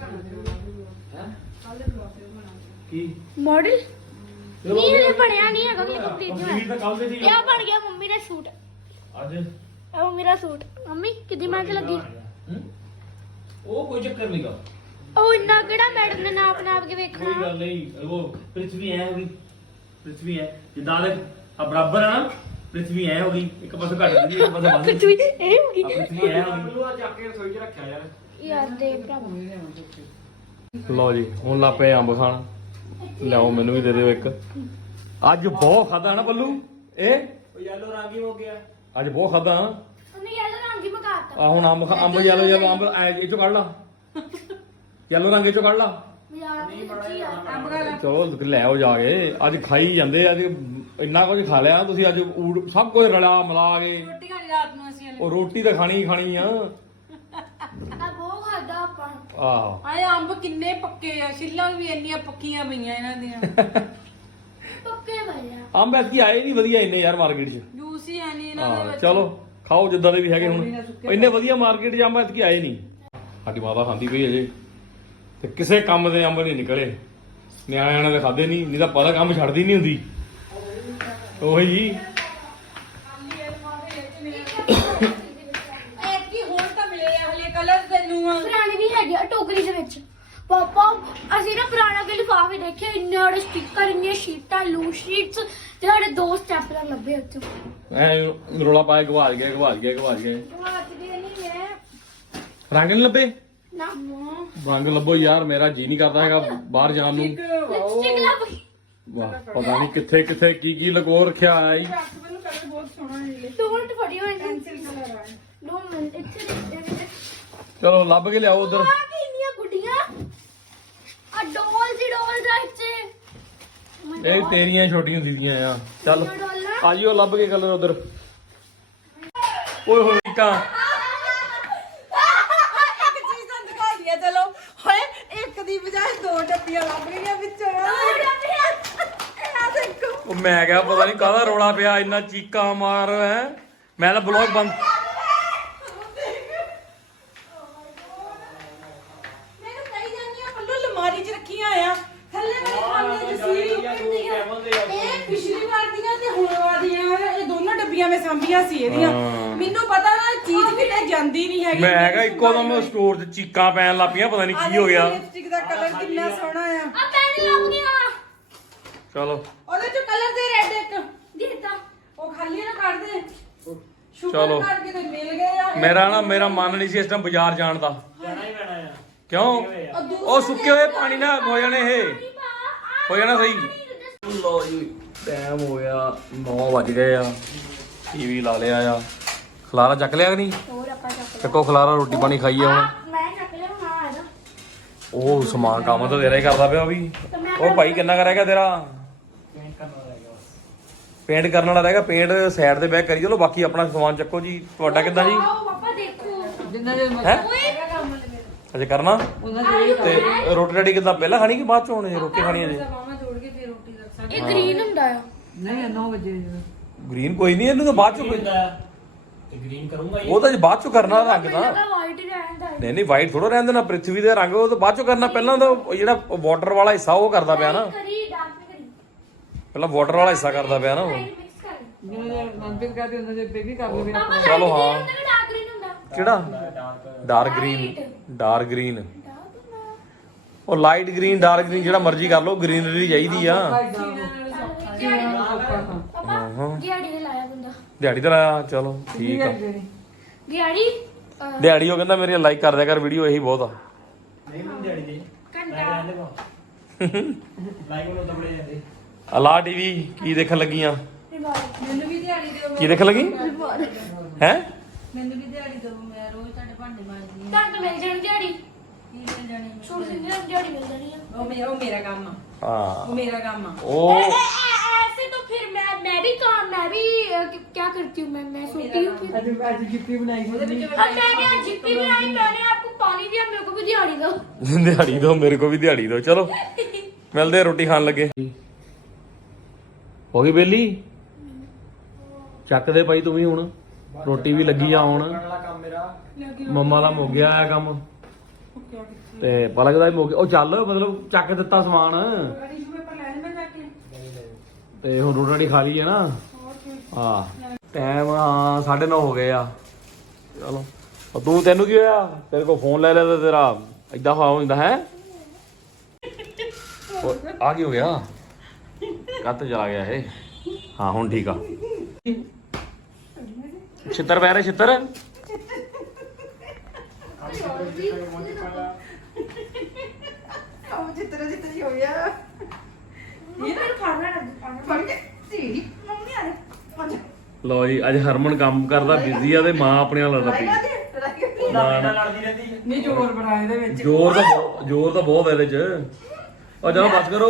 Speaker 3: ਕੀ
Speaker 1: ਮਾਡਲ ਨਹੀਂ ਹਲੇ ਬਣਿਆ ਨਹੀਂ ਹੈਗਾ ਕਿ ਕੰਪਲੀਟ
Speaker 3: ਕੰਪਲੀਟ
Speaker 1: ਹੋਇਆ
Speaker 3: ਤਾਂ ਕੱਲ ਦੇ ਦੀ
Speaker 1: ਇਹ ਆ ਬਣ ਗਿਆ ਮੰਮੀ ਦਾ ਸੂਟ
Speaker 3: ਅੱਜ
Speaker 1: ਇਹ ਮੰਮੀ ਦਾ ਸੂਟ ਮੰਮੀ ਕਿੰਨੀ ਮਿਹਨਤ ਲੱਗੀ
Speaker 3: ਹੂੰ? ਉਹ ਕੋਈ ਚੱਕਰ ਨਹੀਂਗਾ
Speaker 1: ਉਹ ਇੰਨਾ ਕਿਹੜਾ ਮੈਡਮ ਨੇ ਨਾਪ ਨਾਪ ਕੇ
Speaker 3: ਕੋਈ
Speaker 1: ਵੇਖਣਾ
Speaker 3: ਗੱਲ ਨਹੀਂ ਉਹ ਪ੍ਰਿਥਵੀ ਐ ਹੋਗੀ ਪ੍ਰਿਥਵੀ ਐ ਜਿੱਦਾਂ ਦੇ ਆ ਬਰਾਬਰ ਆ ਨਾ ਪ੍ਰਿਥਵੀ ਐ ਹੋਗੀ ਇੱਕ ਪਾਸੇ ਘੱਟ ਗਈ ਇੱਕ ਪਾਸੇ ਵੱਧ
Speaker 1: ਕੁਝ ਵੀ ਇਹ ਹੋ
Speaker 3: ਆ
Speaker 1: ਗਈ
Speaker 3: ਪ੍ਰਿਥਵੀ ਐ ਹੋਗੀ
Speaker 5: ਮੈਨੂੰ ਆ ਚੱਕ ਕੇ ਰਸੋਈ 'ਚ ਰੱਖਿਆ ਯਾਰ
Speaker 1: ਯਾਰ ਦੇ ਭਰਾ
Speaker 3: ਲਓ ਜੀ ਹੁਣ ਲਾਪੇ ਅੰਬ ਖਾਣ ਲਿਆਓ ਮੈਨੂੰ ਵੀ ਦੇ ਦਿਓ ਇੱਕ ਅੱਜ ਬਹੁਤ ਖਾਦਾ ਨਾ ਬੱਲੂ ਇਹ
Speaker 5: ਉਹ ਯੈਲੋ ਰੰਗ ਹੀ ਹੋ ਗਿਆ
Speaker 3: ਅੱਜ ਬਹੁਤ ਖਾਦਾ
Speaker 1: ਉਹਨੇ ਯੈਲੋ ਰੰਗ ਹੀ ਮਕਾਤਾ
Speaker 3: ਆ ਹੁਣ ਅੰਬ ਖਾ- ਅੰਬ ਯੈਲੋ ਯੈਲੋ ਅੰਬ ਐ ਇਹ ਚੋਂ ਕੱਢ ਲਾ ਯੈਲੋ ਰੰਗ ਇਹ ਚੋਂ ਕੱਢ ਲਾ
Speaker 1: ਯਾਰ ਇਹ ਸੱਚੀ ਯਾਰ
Speaker 3: ਚਲੋ ਲੈ ਆਓ ਜਾ ਕੇ ਅੱਜ ਖਾਈ ਜਾਂਦੇ ਅੱਜ ਇੰਨਾ ਕੁਝ ਖਾ ਲਿਆ ਤੁਸੀਂ ਅੱਜ ਊੜ- ਸਭ ਕੁਝ ਰਲਾ ਮਿਲਾ ਕੇ
Speaker 2: ਰੋਟੀ ਖਾਣੀ ਰਾਤ ਨੂੰ ਅਸੀਂ
Speaker 3: ਉਹ ਰੋਟੀ ਤਾਂ ਖਾਣੀ ਹੀ ਖਾਣੀ ਆ
Speaker 1: ਆ ਬਹੁਤ ਖਾਦਾ ਆਪਾਂ
Speaker 3: ਆਹ
Speaker 2: ਆਏ ਅੰਬ ਕਿੰਨੇ ਪੱਕੇ ਆ ਛਿੱਲਾਂ ਵੀ ਇੰਨੀਆਂ ਪੱਕੀਆਂ ਪਈਆਂ ਇਹਨਾਂ ਦੀਆਂ
Speaker 1: ਪੱਕੇ ਭਈਆ
Speaker 3: ਅੰਬ ਐਤਕੀ ਆਏ ਨਹੀਂ ਵਧੀਆ ਇੰਨੇ ਯਾਰ ਮਾਰਕੀਟ 'ਚ
Speaker 2: ਜੂਸ ਹੀ ਆ ਨਹੀਂ ਇਹਨਾਂ ਦੇ
Speaker 3: ਹਾਂ
Speaker 2: ਵਿੱਚ
Speaker 3: ਚਲੋ ਖਾਓ ਜਿੱਦਾਂ ਦੇ ਵੀ ਹੈਗੇ ਹੁਣ ਇੰਨੇ ਵਧੀਆ ਮਾਰਕੀਟ 'ਚ ਅੰਬ ਐਤਕੀ ਆਏ ਨਹੀਂ ਸਾਡੀ ਮਾਤਾ ਖਾਂਦੀ ਪਈ ਅਜੇ ਤੇ ਕਿਸੇ ਕੰਮ ਦੇ ਅੰਬ ਨਹੀਂ ਨਿਕਲੇ ਨਿਆਣਿਆਂ ਨੇ ਤਾਂ ਖਾਦੇ ਨਹੀਂ ਨਹੀਂ ਤਾਂ ਪਤਾ ਕੰਮ ਛੱਡਦੀ ਨਹੀਂ ਹੁੰਦੀ ਉਹੀ ਜੀ
Speaker 2: ਐਤਕੀ ਹੋਰ ਤਾਂ ਮਿਲੇ ਆ ਹਲੇ ਕਲਰ ਤੈਨੂੰ ਆ
Speaker 1: ਪੁਰਾਣੇ ਵੀ ਹੈਗੇ ਆ ਟੋਕਰੀ ਦੇ ਵਿੱਚ ਪਾਪਾ ਅਸੀਂ ਨਾ ਪੁਰਾਣਾ ਕੇ ਲਿਫਾਫੇ ਦੇਖੇ ਇੰਨੇ ਬੜੇ ਸਟicker ਇੰਨੀਆਂ ਸ਼ੀਟਾਂ ਲੂ ਸ਼ੀਟਸ ਤੇ ਸਾਡੇ ਦੋ ਸਟੈਪਲਰ ਲੱਭੇ ਉੱਥੇ
Speaker 3: ਐ ਰੋਲਾ ਪਾਇਆ ਗਵਾਚ ਗਿਆ ਗਵਾਚ ਗਿਆ ਗਵਾਚ ਗਿਆ
Speaker 1: ਵਾਚਦੇ ਨਹੀਂ ਹੈ
Speaker 3: ਰੰਗ ਨਹੀਂ ਲੱਭੇ
Speaker 1: ਨਾ
Speaker 3: ਰੰਗ ਲੱਭੋ ਯਾਰ ਮੇਰਾ ਜੀ ਨਹੀਂ ਕਰਦਾ ਹੈਗਾ ਬਾਹਰ ਜਾਣ ਨੂੰ
Speaker 1: ਲਿਪਸਟਿਕ ਲੱਭ
Speaker 3: ਵਾਹ ਪਤਾ ਨਹੀਂ ਕਿੱਥੇ ਕਿੱਥੇ ਕੀ ਕੀ ਲਗੋ ਰੱਖਿਆ ਆਇਆ ਜੀ
Speaker 2: ਮੈਨੂੰ ਕਲਰ ਬਹੁਤ ਸੋਹਣਾ ਹੈ
Speaker 1: ਦੋ ਮਿੰਟ ਫੜੀ ਹੋਈ
Speaker 2: ਪੈਨਸਿਲ ਕਲਰ ਆ
Speaker 1: ਦੋ ਮਿੰਟ ਇੱਥੇ ਦੇਖਦੇ
Speaker 3: ਚਲੋ ਲੱਭ ਕੇ ਲਿਆਓ ਉਧਰ
Speaker 1: ਆ ਕਿੰਨੀਆਂ ਗੁੱਡੀਆਂ ਆ ਡੋਲ ਦੀ ਡੋਲ ਦਾ ਇੱਥੇ
Speaker 3: ਇਹ ਤੇਰੀਆਂ ਛੋਟੀਆਂ ਦੀਦੀਆਂ ਆ ਚੱਲ
Speaker 1: ਡੋਲ
Speaker 3: ਆਜੀਓ ਲੱਭ ਕੇ ਕਲਰ ਉਧਰ ਓਏ ਹੋਏ ਕਾ
Speaker 2: ਇੱਕ ਚੀਜ਼ ਤਾਂ ਦਿਖਾ ਦਿਆ ਚਲੋ ਹੋਏ ਇੱਕ ਦੀ ਬਜਾਏ ਦੋ ਡੱਬੀਆਂ ਲੱਭ ਗਈਆਂ ਵਿੱਚੋਂ ਆ ਦੇਖੋ
Speaker 3: ਉਹ ਮੈਂ ਕਿਹਾ ਪਤਾ ਨਹੀਂ ਕਾਹਦਾ ਰੋਲਾ ਪਿਆ ਇੰਨਾ ਚੀਕਾਂ ਮਾਰ ਹੈ ਮੈਂ ਤਾਂ ਬਲੌਗ ਬੰਦ
Speaker 2: ਮੈਨੂੰ ਕਹੀ ਜਾਂਦੀਆਂ ਪੱਲੂ ਲਮਾਰੀ 'ਚ ਰੱਖੀਆਂ ਆ ਥੱਲੇ ਮੇਰੇ ਖਾਣੇ 'ਚ ਸੀ ਇਹ ਪਿਛਲੀ ਵਾਰ ਦੀਆਂ ਤੇ ਹੁਣ ਵਾਲੀਆਂ ਇਹ ਦੋਨੋਂ ਡੱਬੀਆਂ ਮੈਂ ਸਾਂਭੀਆਂ ਸੀ ਇਹਦੀਆਂ
Speaker 3: ਹਾਂ।
Speaker 2: ਮੈਨੂੰ ਪਤਾ ਨਾ ਚੀਜ਼ ਕਿਤੇ ਜਾਂਦੀ ਨਹੀਂ ਹੈਗੀ
Speaker 3: ਮੈਂ ਕਿਹਾ ਇੱਕੋ ਦਮ ਸਟੋਰ 'ਚ ਚੀਕਾਂ ਪੈਣ ਲੱਗ ਪਈਆਂ ਪਤਾ ਨਹੀਂ ਕੀ ਹੋ ਗਿਆ
Speaker 2: ਲਿਪਸਟਿਕ ਦਾ ਕਲਰ ਕਿੰਨਾ ਸੋਹਣਾ ਆ
Speaker 1: ਆ ਪੈਨ ਲੱਭ ਗਿਆ
Speaker 3: ਚਲੋ
Speaker 2: ਉਹਦੇ 'ਚ ਕਲਰ ਦੇ ਰੈੱਡ ਇੱਕ
Speaker 1: ਦਿੱਤਾ
Speaker 2: ਉਹ ਖਾਲੀ ਨਾ ਕੱਢ ਦੇ ਸ਼ੁਕਰ
Speaker 3: ਚਲੋ।
Speaker 2: ਕਰਕੇ ਤੇ ਮਿਲ ਗਏ ਆ
Speaker 3: ਮੇਰਾ ਨਾ ਮੇਰਾ ਮਨ ਨਹੀਂ ਸੀ ਇਸ ਟਾਈਮ ਬਾਜ਼ਾਰ ਜਾਣ ਦਾ
Speaker 5: ਜਾਣਾ ਹੀ ਪੈਣਾ ਆ
Speaker 3: ਕਿਉਂ ਉਹ ਸੁੱਕੇ ਹੋਏ ਪਾਣੀ ਨਾਲ ਹੋ ਜਾਣੇ ਇਹ ਹੋ ਜਾਣਾ ਸਹੀ ਲੋ ਜੀ ਟਾਈਮ ਹੋ ਗਿਆ ਨੌ ਵੱਜ ਗਏ ਆ ਟੀਵੀ ਲਾ ਲਿਆ ਆ ਖਲਾਰਾ ਚੱਕ ਲਿਆ ਕਿ ਨਹੀਂ
Speaker 1: ਹੋਰ ਆਪਾਂ ਚੱਕ
Speaker 3: ਚੱਕੋ ਖਲਾਰਾ ਰੋਟੀ ਪਾਣੀ ਖਾਈਏ ਹੁਣ
Speaker 1: ਮੈਂ ਚੱਕ ਲਿਆ ਹੁਣ ਆ ਨਾ
Speaker 3: ਉਹ ਸਮਾਨ ਕੰਮ ਤਾਂ ਤੇਰਾ ਹੀ ਕਰਦਾ ਪਿਆ ਉਹ ਵੀ ਉਹ ਭਾਈ ਕਿੰਨਾ ਕਰ ਹੈਗਾ ਤੇਰਾ ਪੇਂਟ ਕਰਨ ਵਾਲਾ ਰਹਿ ਗਿਆ ਪੇਂਟ ਸਾਈਡ ਤੇ ਬੈਕ ਕਰੀ ਚਲੋ ਬਾਕੀ ਆਪਣਾ ਸਮਾਨ ਚੱਕੋ ਜੀ ਤੁਹਾਡਾ ਕਿੱਦਾਂ ਜੀ
Speaker 1: ਆਓ ਪਾਪਾ ਦੇਖੋ
Speaker 2: ਜਿੰਨਾ ਦੇ
Speaker 3: ਹੈ
Speaker 1: ਓਏ
Speaker 3: ਅਜੇ ਕਰਨਾ
Speaker 2: ਉਹਨਾਂ ਦੇ
Speaker 3: ਤੇ ਰੋਟੀ ਰਾਟੀ ਕਿੱਦਾਂ ਪਹਿਲਾਂ ਖਾਣੀ ਕਿ ਬਾਅਦ ਚ ਹੋਣੀ ਰੋਟੀ ਖਾਣੀ ਹੈ ਜੀ
Speaker 2: ਮਾਮਾ ਜੋੜ ਕੇ ਫਿਰ ਰੋਟੀ ਰੱਖ ਸਕਦੇ
Speaker 1: ਇਹ ਗ੍ਰੀਨ ਹੁੰਦਾ ਆ
Speaker 2: ਨਹੀਂ ਨੌ ਵਜੇ
Speaker 3: ਗ੍ਰੀਨ ਕੋਈ ਨਹੀਂ ਇਹਨੂੰ ਤਾਂ ਬਾਅਦ ਚ ਕੋਈ
Speaker 5: ਹੁੰਦਾ ਤੇ ਗ੍ਰੀਨ ਕਰੂੰਗਾ
Speaker 3: ਉਹ ਤਾਂ ਬਾਅਦ ਚੋਂ ਕਰਨਾ ਰੰਗ ਤਾਂ
Speaker 1: ਵਾਈਟ ਹੀ ਰਹਿੰਦਾ ਹੈ।
Speaker 3: ਨਹੀਂ ਨਹੀਂ ਵਾਈਟ ਥੋੜਾ ਰਹਿਣ ਦੇਣਾ ਪ੍ਰਿਥਵੀ ਦੇ ਰੰਗ ਉਹ ਤਾਂ ਬਾਅਦ ਚੋਂ ਕਰਨਾ ਪਹਿਲਾਂ ਤਾਂ ਉਹ ਜਿਹੜਾ ਵਾਟਰ ਵਾਲਾ ਹਿੱਸਾ ਉਹ ਕਰਦਾ ਪਿਆ ਨਾ
Speaker 1: ਕਰੀ ਡਾਰਕ ਕਰੀ
Speaker 3: ਪਹਿਲਾਂ ਵਾਟਰ ਵਾਲਾ ਹਿੱਸਾ ਕਰਦਾ ਪਿਆ ਨਾ ਉਹ
Speaker 1: ਮਿਕਸ ਕਰ
Speaker 2: ਜਿਵੇਂ ਮਨਪ੍ਰੀਤ ਕਹਿੰਦੇ ਹੁੰਦੇ ਜੇ ਬੇਬੀ ਕਰ ਲਵੇ
Speaker 1: ਪਾਪਾ
Speaker 3: ਚਲੋ ਹਾਂ
Speaker 1: ਡਾਰਕ ਗ੍ਰੀਨ ਹੁੰਦਾ
Speaker 3: ਕਿਹੜਾ ਡਾਰਕ ਗ੍ਰੀਨ ਡਾਰਕ ਗ੍ਰੀਨ ਉਹ ਲਾਈਟ ਗ੍ਰੀਨ ਡਾਰਕ ਗ੍ਰੀਨ ਜਿਹੜਾ ਮਰਜ਼ੀ ਕਰ ਲਓ ਗ੍ਰੀਨਰੀ ਚਾਹੀਦੀ ਆ
Speaker 1: ਪਾਪਾ ਗਿਆੜੀ ਨੇ ਲਾਇਆ ਬੰਦਾ
Speaker 3: ਦਿਹਾੜੀ ਤਾਂ ਲਾਇਆ ਚਲੋ ਠੀਕ ਆ
Speaker 1: ਗਿਆੜੀ
Speaker 3: ਦਿਹਾੜੀ ਉਹ ਕਹਿੰਦਾ ਮੇਰੀ ਲਾਈਕ ਕਰ ਦਿਆ ਕਰ ਵੀਡੀਓ ਇਹੀ ਬਹੁਤ ਆ
Speaker 5: ਨਹੀਂ ਮੈਂ ਦਿਹਾੜੀ ਦੇ
Speaker 1: ਘੰਟਾ
Speaker 5: ਲਾਈਕ ਨੂੰ ਦਬੜੇ ਜਾਂਦੇ
Speaker 3: ਅਲਾ ਟੀਵੀ ਕੀ ਦੇਖਣ ਲੱਗੀਆਂ
Speaker 2: ਮੈਨੂੰ ਵੀ ਦਿਹਾੜੀ ਦਿਓ
Speaker 3: ਕੀ ਦੇਖਣ ਲੱਗੀ ਹੈ
Speaker 2: ਮੈਨੂੰ ਵੀ ਦਿਹਾੜੀ ਦਿਓ ਮੈਂ ਰੋਜ਼ ਤੁਹਾਡੇ ਭਾਂਡੇ ਮਾਂਜਦੀ
Speaker 1: ਤਾਂ ਤਾਂ ਮਿਲ ਜਾਣੀ ਦਿਹਾੜੀ
Speaker 2: ਕੀ ਮਿਲ ਜਾਣੀ
Speaker 1: ਸੂਟ ਸਿੰਗਰ ਨੂੰ ਦਿਹਾੜੀ ਮਿਲ ਜਾਣੀ ਆ
Speaker 2: ਉਹ ਮੇਰਾ ਉਹ ਮੇਰਾ ਕੰਮ ਆ
Speaker 3: ਹਾਂ
Speaker 2: ਉਹ ਮੇਰਾ ਕੰਮ ਆ
Speaker 3: ਉਹ
Speaker 1: ऐसे तो फिर मैं मैं भी काम मैं भी अ, क्या करती हूँ मैं मैं सोती हूँ फिर
Speaker 2: ਅੱਜ ਅੱਜ ਗਿੱਪੀ ਬਣਾਈ ਉਹਦੇ ਵਿੱਚ
Speaker 1: अब मैंने आज जितनी भी आई मैंने आपको पानी दिया मेरे को भी दिहाड़ी दो
Speaker 3: ਦਿਹਾੜੀ ਦੋ ਮੇਰੇ ਕੋ ਵੀ ਦਿਹਾੜੀ ਦੋ ਚਲੋ ਮਿਲਦੇ ਆ ਰੋਟੀ ਖਾਣ ਲੱਗੇ ਹੋ ਗਈ ਬੇਲੀ ਚੱਕ ਦੇ ਭਾਈ ਤੂੰ ਵੀ ਹੁਣ ਰੋਟੀ ਵੀ ਲੱਗੀ ਆ ਹੁਣ
Speaker 5: ਵਾਲਾ ਕੰਮ ਮੇਰਾ
Speaker 3: ਮੰਮਾ ਦਾ ਮੁੱਕ ਗਿਆ ਆ ਕੰਮ ਤੇ ਪਲਕ ਦਾ ਵੀ ਮੁੱਕ ਗਿਆ ਉਹ ਚੱਲ ਮਤਲਬ ਚੱਕ ਦਿੱਤਾ ਸਮਾਨ ਤੇ ਹੁਣ ਰੋਟੀ ਰਾਟੀ ਖਾ ਲਈ ਹੈ ਨਾ ਹਾਂ ਟਾਈਮ ਹਾਂ ਸਾਢੇ ਨੌ ਹੋ ਗਏ ਆ ਚਲੋ ਉਹ ਤੂੰ ਤੈਨੂੰ ਕੀ ਹੋਇਆ ਤੇਰੇ ਕੋਲ ਫੋਨ ਲੈ ਲਿਆ ਤੇ ਤੇਰਾ ਏਦਾਂ ਹੋ ਜਾਂਦਾ ਹੈ ਆ ਕੀ ਹੋ ਗਿਆ ਕੱਤ ਚਲਾ ਗਿਆ ਇਹ ਹਾਂ ਹੁਣ ਠੀਕ ਆ ਛਿੱਤਰ ਪੈ ਰਹੇ ਛਿੱਤਰ ਲੋ ਜੀ ਅੱਜ ਹਰਮਨ ਕੰਮ ਕਰਦਾ ਬਿਜ਼ੀ ਆ ਤੇ ਮਾਂ ਆਪਣੇ ਨਾਲ ਲੜਦਾ ਪਈ
Speaker 5: ਨਾ ਲੜਦੀ ਰਹਿੰਦੀ
Speaker 2: ਨਹੀਂ ਜੋਰ ਬਣਾ ਇਹਦੇ ਵਿੱਚ
Speaker 3: ਜ਼ੋਰ ਤਾਂ ਬਹੁਤ- ਜ਼ੋਰ ਤਾਂ ਬਹੁਤ ਹੈ ਇਹਦੇ ਚ ਉਹ ਚਲੋ ਬਸ ਕਰੋ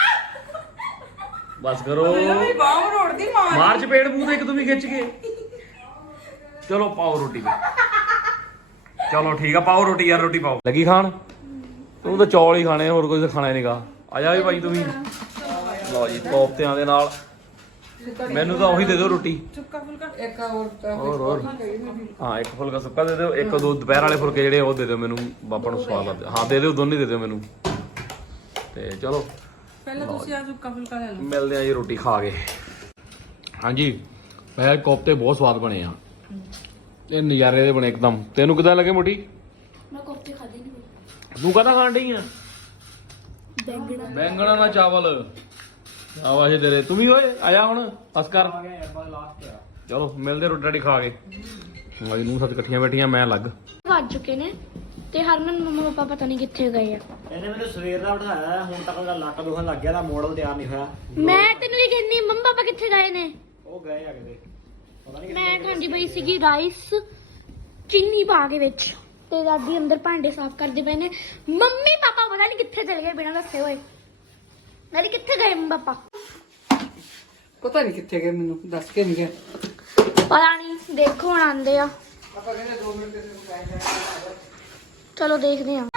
Speaker 3: ਬਸ ਕਰੋ
Speaker 2: ਮੇਰੀ ਬਾਹ ਰੋੜਦੀ ਮਾਰ
Speaker 3: ਮਾਰ ਚਪੇੜ ਮੂੰਹ ਤੇ ਇੱਕ ਤੁਸੀਂ ਖਿੱਚ ਕੇ ਚਲੋ ਪਾਓ ਰੋਟੀ ਤੇ ਚਲੋ ਠੀਕ ਆ ਪਾਓ ਰੋਟੀ ਯਾਰ ਰੋਟੀ ਪਾਓ ਲੱਗੀ ਖਾਣ ਤੂੰ ਤਾਂ ਚੌਲ ਹੀ ਖਾਣੇ ਹੋਰ ਕੁਝ ਖਾਣਾ ਨਹੀਂਗਾ ਆ ਜਾ ਵੀ ਭਾਈ ਤੂੰ ਵੀ ਲਓ ਜੀ ਕੋਫਤਿਆਂ ਦੇ ਨਾਲ ਮੈਨੂੰ ਤਾਂ ਉਹੀ ਦੇ ਦਿਓ ਰੋਟੀ
Speaker 2: ਸੁੱਕਾ ਫੁਲਕਾ ਇੱਕ ਹੋਰ ਤਾਂ
Speaker 3: ਹੋਰ ਹੋਰ ਹਾਂ ਇੱਕ ਫੁਲਕਾ ਸੁੱਕਾ ਦੇ ਦਿਓ ਇੱਕ ਦੋ ਦੁਪਹਿਰ ਵਾਲੇ ਫੁਲਕੇ ਜਿਹੜੇ ਉਹ ਦੇ ਦਿਓ ਮੈਨੂੰ ਬਾਪਾ ਨੂੰ ਸਵਾਦ ਲੱਗਦਾ ਹਾਂ ਦੇ ਦਿਓ ਦੋਨੇ ਦੇ ਦਿਓ ਮੈਨੂੰ ਤੇ ਚਲੋ
Speaker 2: ਪਹਿਲਾਂ ਤੁਸੀਂ ਆ ਸੁੱਕਾ ਫੁਲਕਾ ਲੈ ਲਓ
Speaker 3: ਮਿਲਦੇ ਆ ਜੀ ਰੋਟੀ ਖਾ ਕੇ ਹਾਂਜੀ ਮੈਂ ਕੋਫਤੇ ਬਹੁਤ ਸਵਾਦ ਬਣੇ ਆ ਇਹ ਨਜ਼ਾਰੇ ਦੇ ਬਣੇ ਇੱਕਦਮ ਤੈਨੂੰ ਕਿਦਾਂ ਲੱਗੇ ਮੋਟੀ
Speaker 1: मैं कोफ्ते खाती नहीं
Speaker 3: ਤੂੰ ਕਹਦਾ ਖਾਣ ਡਈ ਆ
Speaker 1: बैंगना
Speaker 3: ਬੈਂਗਣਾ ਨਾਲ ਚਾਵਲ ਆਵਾਜ਼ ਤੇਰੇ ਤੂੰ ਵੀ ਓਏ ਆਇਆ ਹੁਣ ਬਸ ਕਰ
Speaker 5: ਆ ਗਿਆ ਯਾਰ ਬਸ ਲਾਸਟ ਆ
Speaker 3: ਚਲੋ ਮਿਲਦੇ ਰੋਟੀ ਰਾਟੀ ਖਾ ਕੇ ਅੱਜ ਨੂੰ ਸੱਤ ਇਕੱਠੀਆਂ ਬੈਠੀਆਂ ਮੈਂ ਅਲੱਗ
Speaker 1: ਵੱਜ ਚੁੱਕੇ ਨੇ ਤੇ ਹਰਮਨ ਮੰਮਾ ਪਾਪਾ ਪਤਾ ਨਹੀਂ ਕਿੱਥੇ ਗਏ ਆ
Speaker 5: ਇਹਨੇ ਮੈਨੂੰ ਸਵੇਰ ਦਾ ਬਿਠਾਇਆ ਹੁਣ ਤੱਕ ਦਾ ਲੱਕ ਦੁਖਣ ਲੱਗ ਗਿਆ ਦਾ ਮਾਡਲ ਤਿਆਰ ਨਹੀਂ ਹੋਇਆ
Speaker 1: ਮੈਂ ਤੈਨੂੰ ਵੀ ਕਹਿੰਦੀ ਮੰਮਾ ਪਾਪਾ ਕਿੱਥੇ ਗਏ ਨੇ
Speaker 5: ਉਹ ਗਏ ਆ ਕਿਤੇ ਪਤਾ ਨਹੀਂ
Speaker 1: ਮੈਂ ਖਾਂਦੀ ਪਈ ਸੀਗੀ ਰਾਈਸ ਚੀਨੀ ਪਾ ਕੇ ਵਿੱਚ ਤੇ ਦਾਦੀ ਅੰਦਰ ਭਾਂਡੇ ਸਾਫ਼ ਕਰਦੇ ਪਏ ਨੇ ਮੰਮੀ ਪਾਪਾ ਪਤਾ ਨਹੀਂ ਕਿੱਥੇ ਚਲੇ ਗਏ ਬਿਨਾਂ ਦੱਸੇ ਹੋਏ ਨਾਲੇ ਕਿੱਥੇ ਗਏ ਮੰਮੀ ਪਾਪਾ
Speaker 2: ਪਤਾ ਨਹੀਂ ਕਿੱਥੇ ਗਏ ਮੈਨੂੰ ਦੱਸ ਕੇ ਨਹੀਂ ਗਏ
Speaker 1: ਪਤਾ ਨਹੀਂ ਦੇਖੋ ਹੁਣ ਆਂਦੇ ਆ
Speaker 2: ਆਪਾਂ ਕਹਿੰਦੇ ਦੋ ਮਿੰਟ ਕਿਸੇ ਨੂੰ ਟਾਈਮ
Speaker 1: ਚਲੋ ਦੇਖਦੇ ਆ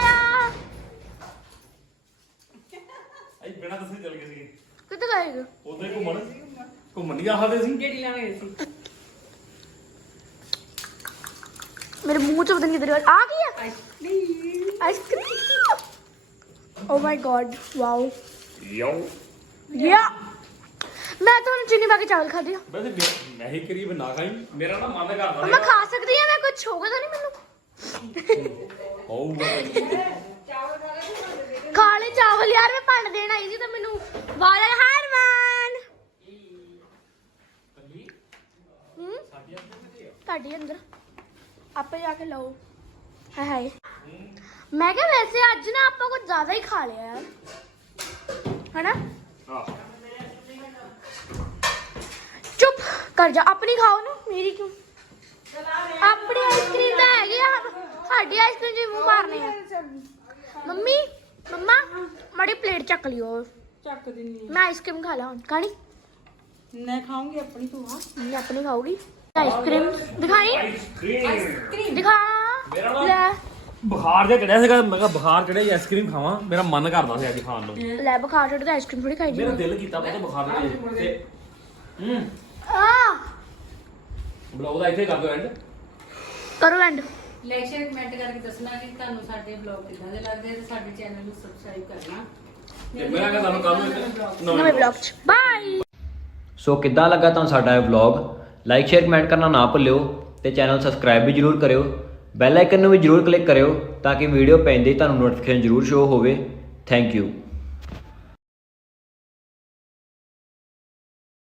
Speaker 3: ਅਈ ਬਿਨਾਂ ਦੱਸੇ ਚੱਲ ਗਏ ਸੀ
Speaker 1: ਕਿੱਥੇ ਗਏ
Speaker 3: ਉਧਰ ਘੁੰਮਣ ਘੁੰਮਣ ਨਹੀਂ ਆਹਦੇ ਸੀ
Speaker 2: ਕਿਹੜੀ ਲੈਣ ਗਏ ਸੀ
Speaker 1: ਮੇਰੇ ਮੂੰਹ ਚ ਪਤਾ ਨਹੀਂ ਕਿਧਰ ਆ ਗਈ ਆ ice cream oh my God wow
Speaker 3: yo
Speaker 1: yeah ਮੈਂ ਤਾਂ ਹੁਣ ਚੀਨੀ ਪਾ ਕੇ ਚਾਵਲ ਖਾਦੇ ਆ
Speaker 3: ਵੈਸੇ ਮੈਂ- ਮੈਂ ਹੀ ਕਰੀਬ ਨਾ ਖਾਈ ਮੇਰਾ ਨਾ ਮਨ ਕਰਦਾ
Speaker 1: ਮੈਂ ਖਾ ਸਕਦੀ ਆ ਮੈਂ ਕੁਝ ਹੋਗਾ ਤਾਂ ਨਹੀਂ ਮੈਨੂੰ
Speaker 3: ਹੋਊਗਾ
Speaker 1: ਕਾਲੇ ਚਾਵਲ ਯਾਰ ਮੈਂ ਭੰਡ ਦੇਣ ਆਈ ਸੀ ਤਾਂ ਮੈਨੂੰ ਆਵਾਜ਼ ਆਈ ਹਰਮਨ ਹੂੰ ਤੁਹਾਡੀ ਅੰਦਰ ਆਪੇ ਜਾ ਕੇ ਲਓ ਹਾਏ ਹਾਏ ਮੈਂ ਕਿਹਾ ਵੈਸੇ ਅੱਜ ਨਾ ਆਪਾਂ ਕੁਝ ਜ਼ਿਆਦਾ ਹੀ ਖਾ ਲਿਆ ਯਾਰ ਹਨਾ
Speaker 3: ਹਾਂ
Speaker 1: ਚੁੱਪ ਕਰ ਜਾ ਆਪਣੀ ਖਾਓ ਨਾ ਮੇਰੀ ਕਿਉਂ ਆਪਣੀ ਆਈਸਕ੍ਰੀਮ ਤਾਂ ਹੈਗੀ ਆ ਸਾਡੀ ਆਈਸਕ੍ਰੀਮ ਜੀ ਮੂੰਹ ਮਾਰਨੇ ਆ ਮੰਮੀ ਮੰਮਾ ਮਾੜੀ ਪਲੇਟ ਚੱਕ ਲਿਓ
Speaker 2: ਚੱਕ ਦਿੰਨੀ
Speaker 1: ਮੈਂ ਆਈਸਕ੍ਰੀਮ ਖਾ ਲਾਂ ਹੁਣ ਖਾਣੀ
Speaker 2: ਮੈਂ ਖਾਉਂਗੀ ਆਪਣੀ ਤੂੰ ਆ
Speaker 1: ਮੈਂ ਆਪਣੀ ਖਾਊਗੀ ਆਈਸਕ੍ਰੀਮ ਦਿਖਾਈ
Speaker 3: ਆਈਸਕ੍ਰੀਮ
Speaker 1: ਦਿਖਾ
Speaker 3: ਮੇਰਾ ਨਾ-
Speaker 1: ਲੈ
Speaker 3: ਬੁਖਾਰ ਜਿਹਾ ਚੜਿਆ ਸੀਗਾ ਮੈਂ ਕਿਹਾ ਬੁਖਾਰ ਚੜਿਆ ਜੀ ਆਈਸਕ੍ਰੀਮ ਖਾਵਾਂ ਮੇਰਾ ਮਨ ਕਰਦਾ ਸੀ ਅੱਜ ਖਾਣ ਨੂੰ
Speaker 1: ਲੈ ਬੁਖਾਰ ਚੜ੍ਹਦਾ ਤਾਂ ਆਈਸਕ੍ਰੀਮ ਥੋੜੀ ਖਾਈ ਜੀ
Speaker 3: ਮੇਰਾ ਦਿਲ ਕੀਤਾ ਪਤਾ ਬੁਖਾਰ ਦੇ ਤੇ ਹੂੰ
Speaker 1: ਆ
Speaker 3: ਬਲੌਗ ਦਾ ਇੱਥੇ ਕਰ ਦਿਓ ਐਂਡ।
Speaker 1: ਕਰੋ ਐਂਡ।
Speaker 2: ਲਾਈਕ ਸ਼ੇਅਰ ਕਮੈਂਟ ਕਰਕੇ ਦੱਸਣਾ ਕਿ ਤੁਹਾਨੂੰ ਸਾਡੇ ਵਲੌਗ ਕਿੱਦਾਂ ਦੇ ਲੱਗਦੇ ਤੇ ਸਾਡੇ ਚੈਨਲ ਨੂੰ ਸਬਸਕ੍ਰਾਈਬ ਕਰਨਾ।
Speaker 3: ਤੇ ਮੈਂ ਕਿਹਾ ਤੁਹਾਨੂੰ ਕੰਮ
Speaker 1: ਨਵੇਂ ਵਲੌਗ ਚ ਬਾਏ।
Speaker 4: ਸੋ ਕਿੱਦਾਂ ਲੱਗਾ ਤੁਹਾਨੂੰ ਸਾਡਾ ਇਹ ਵਲੌਗ? ਲਾਈਕ ਸ਼ੇਅਰ ਕਮੈਂਟ ਕਰਨਾ ਨਾ ਭੁੱਲਿਓ ਤੇ ਚੈਨਲ ਸਬਸਕ੍ਰਾਈਬ ਵੀ ਜਰੂਰ ਕਰਿਓ। ਬੈਲ ਆਈਕਨ ਨੂੰ ਵੀ ਜਰੂਰ ਕਲਿੱਕ ਕਰਿਓ ਤਾਂ ਕਿ ਵੀਡੀਓ ਪੈਂਦੇ ਹੀ ਤੁਹਾਨੂੰ ਨੋਟੀਫਿਕੇਸ਼ਨ ਜਰੂਰ ਸ਼ੋ ਹੋਵੇ। Thank you.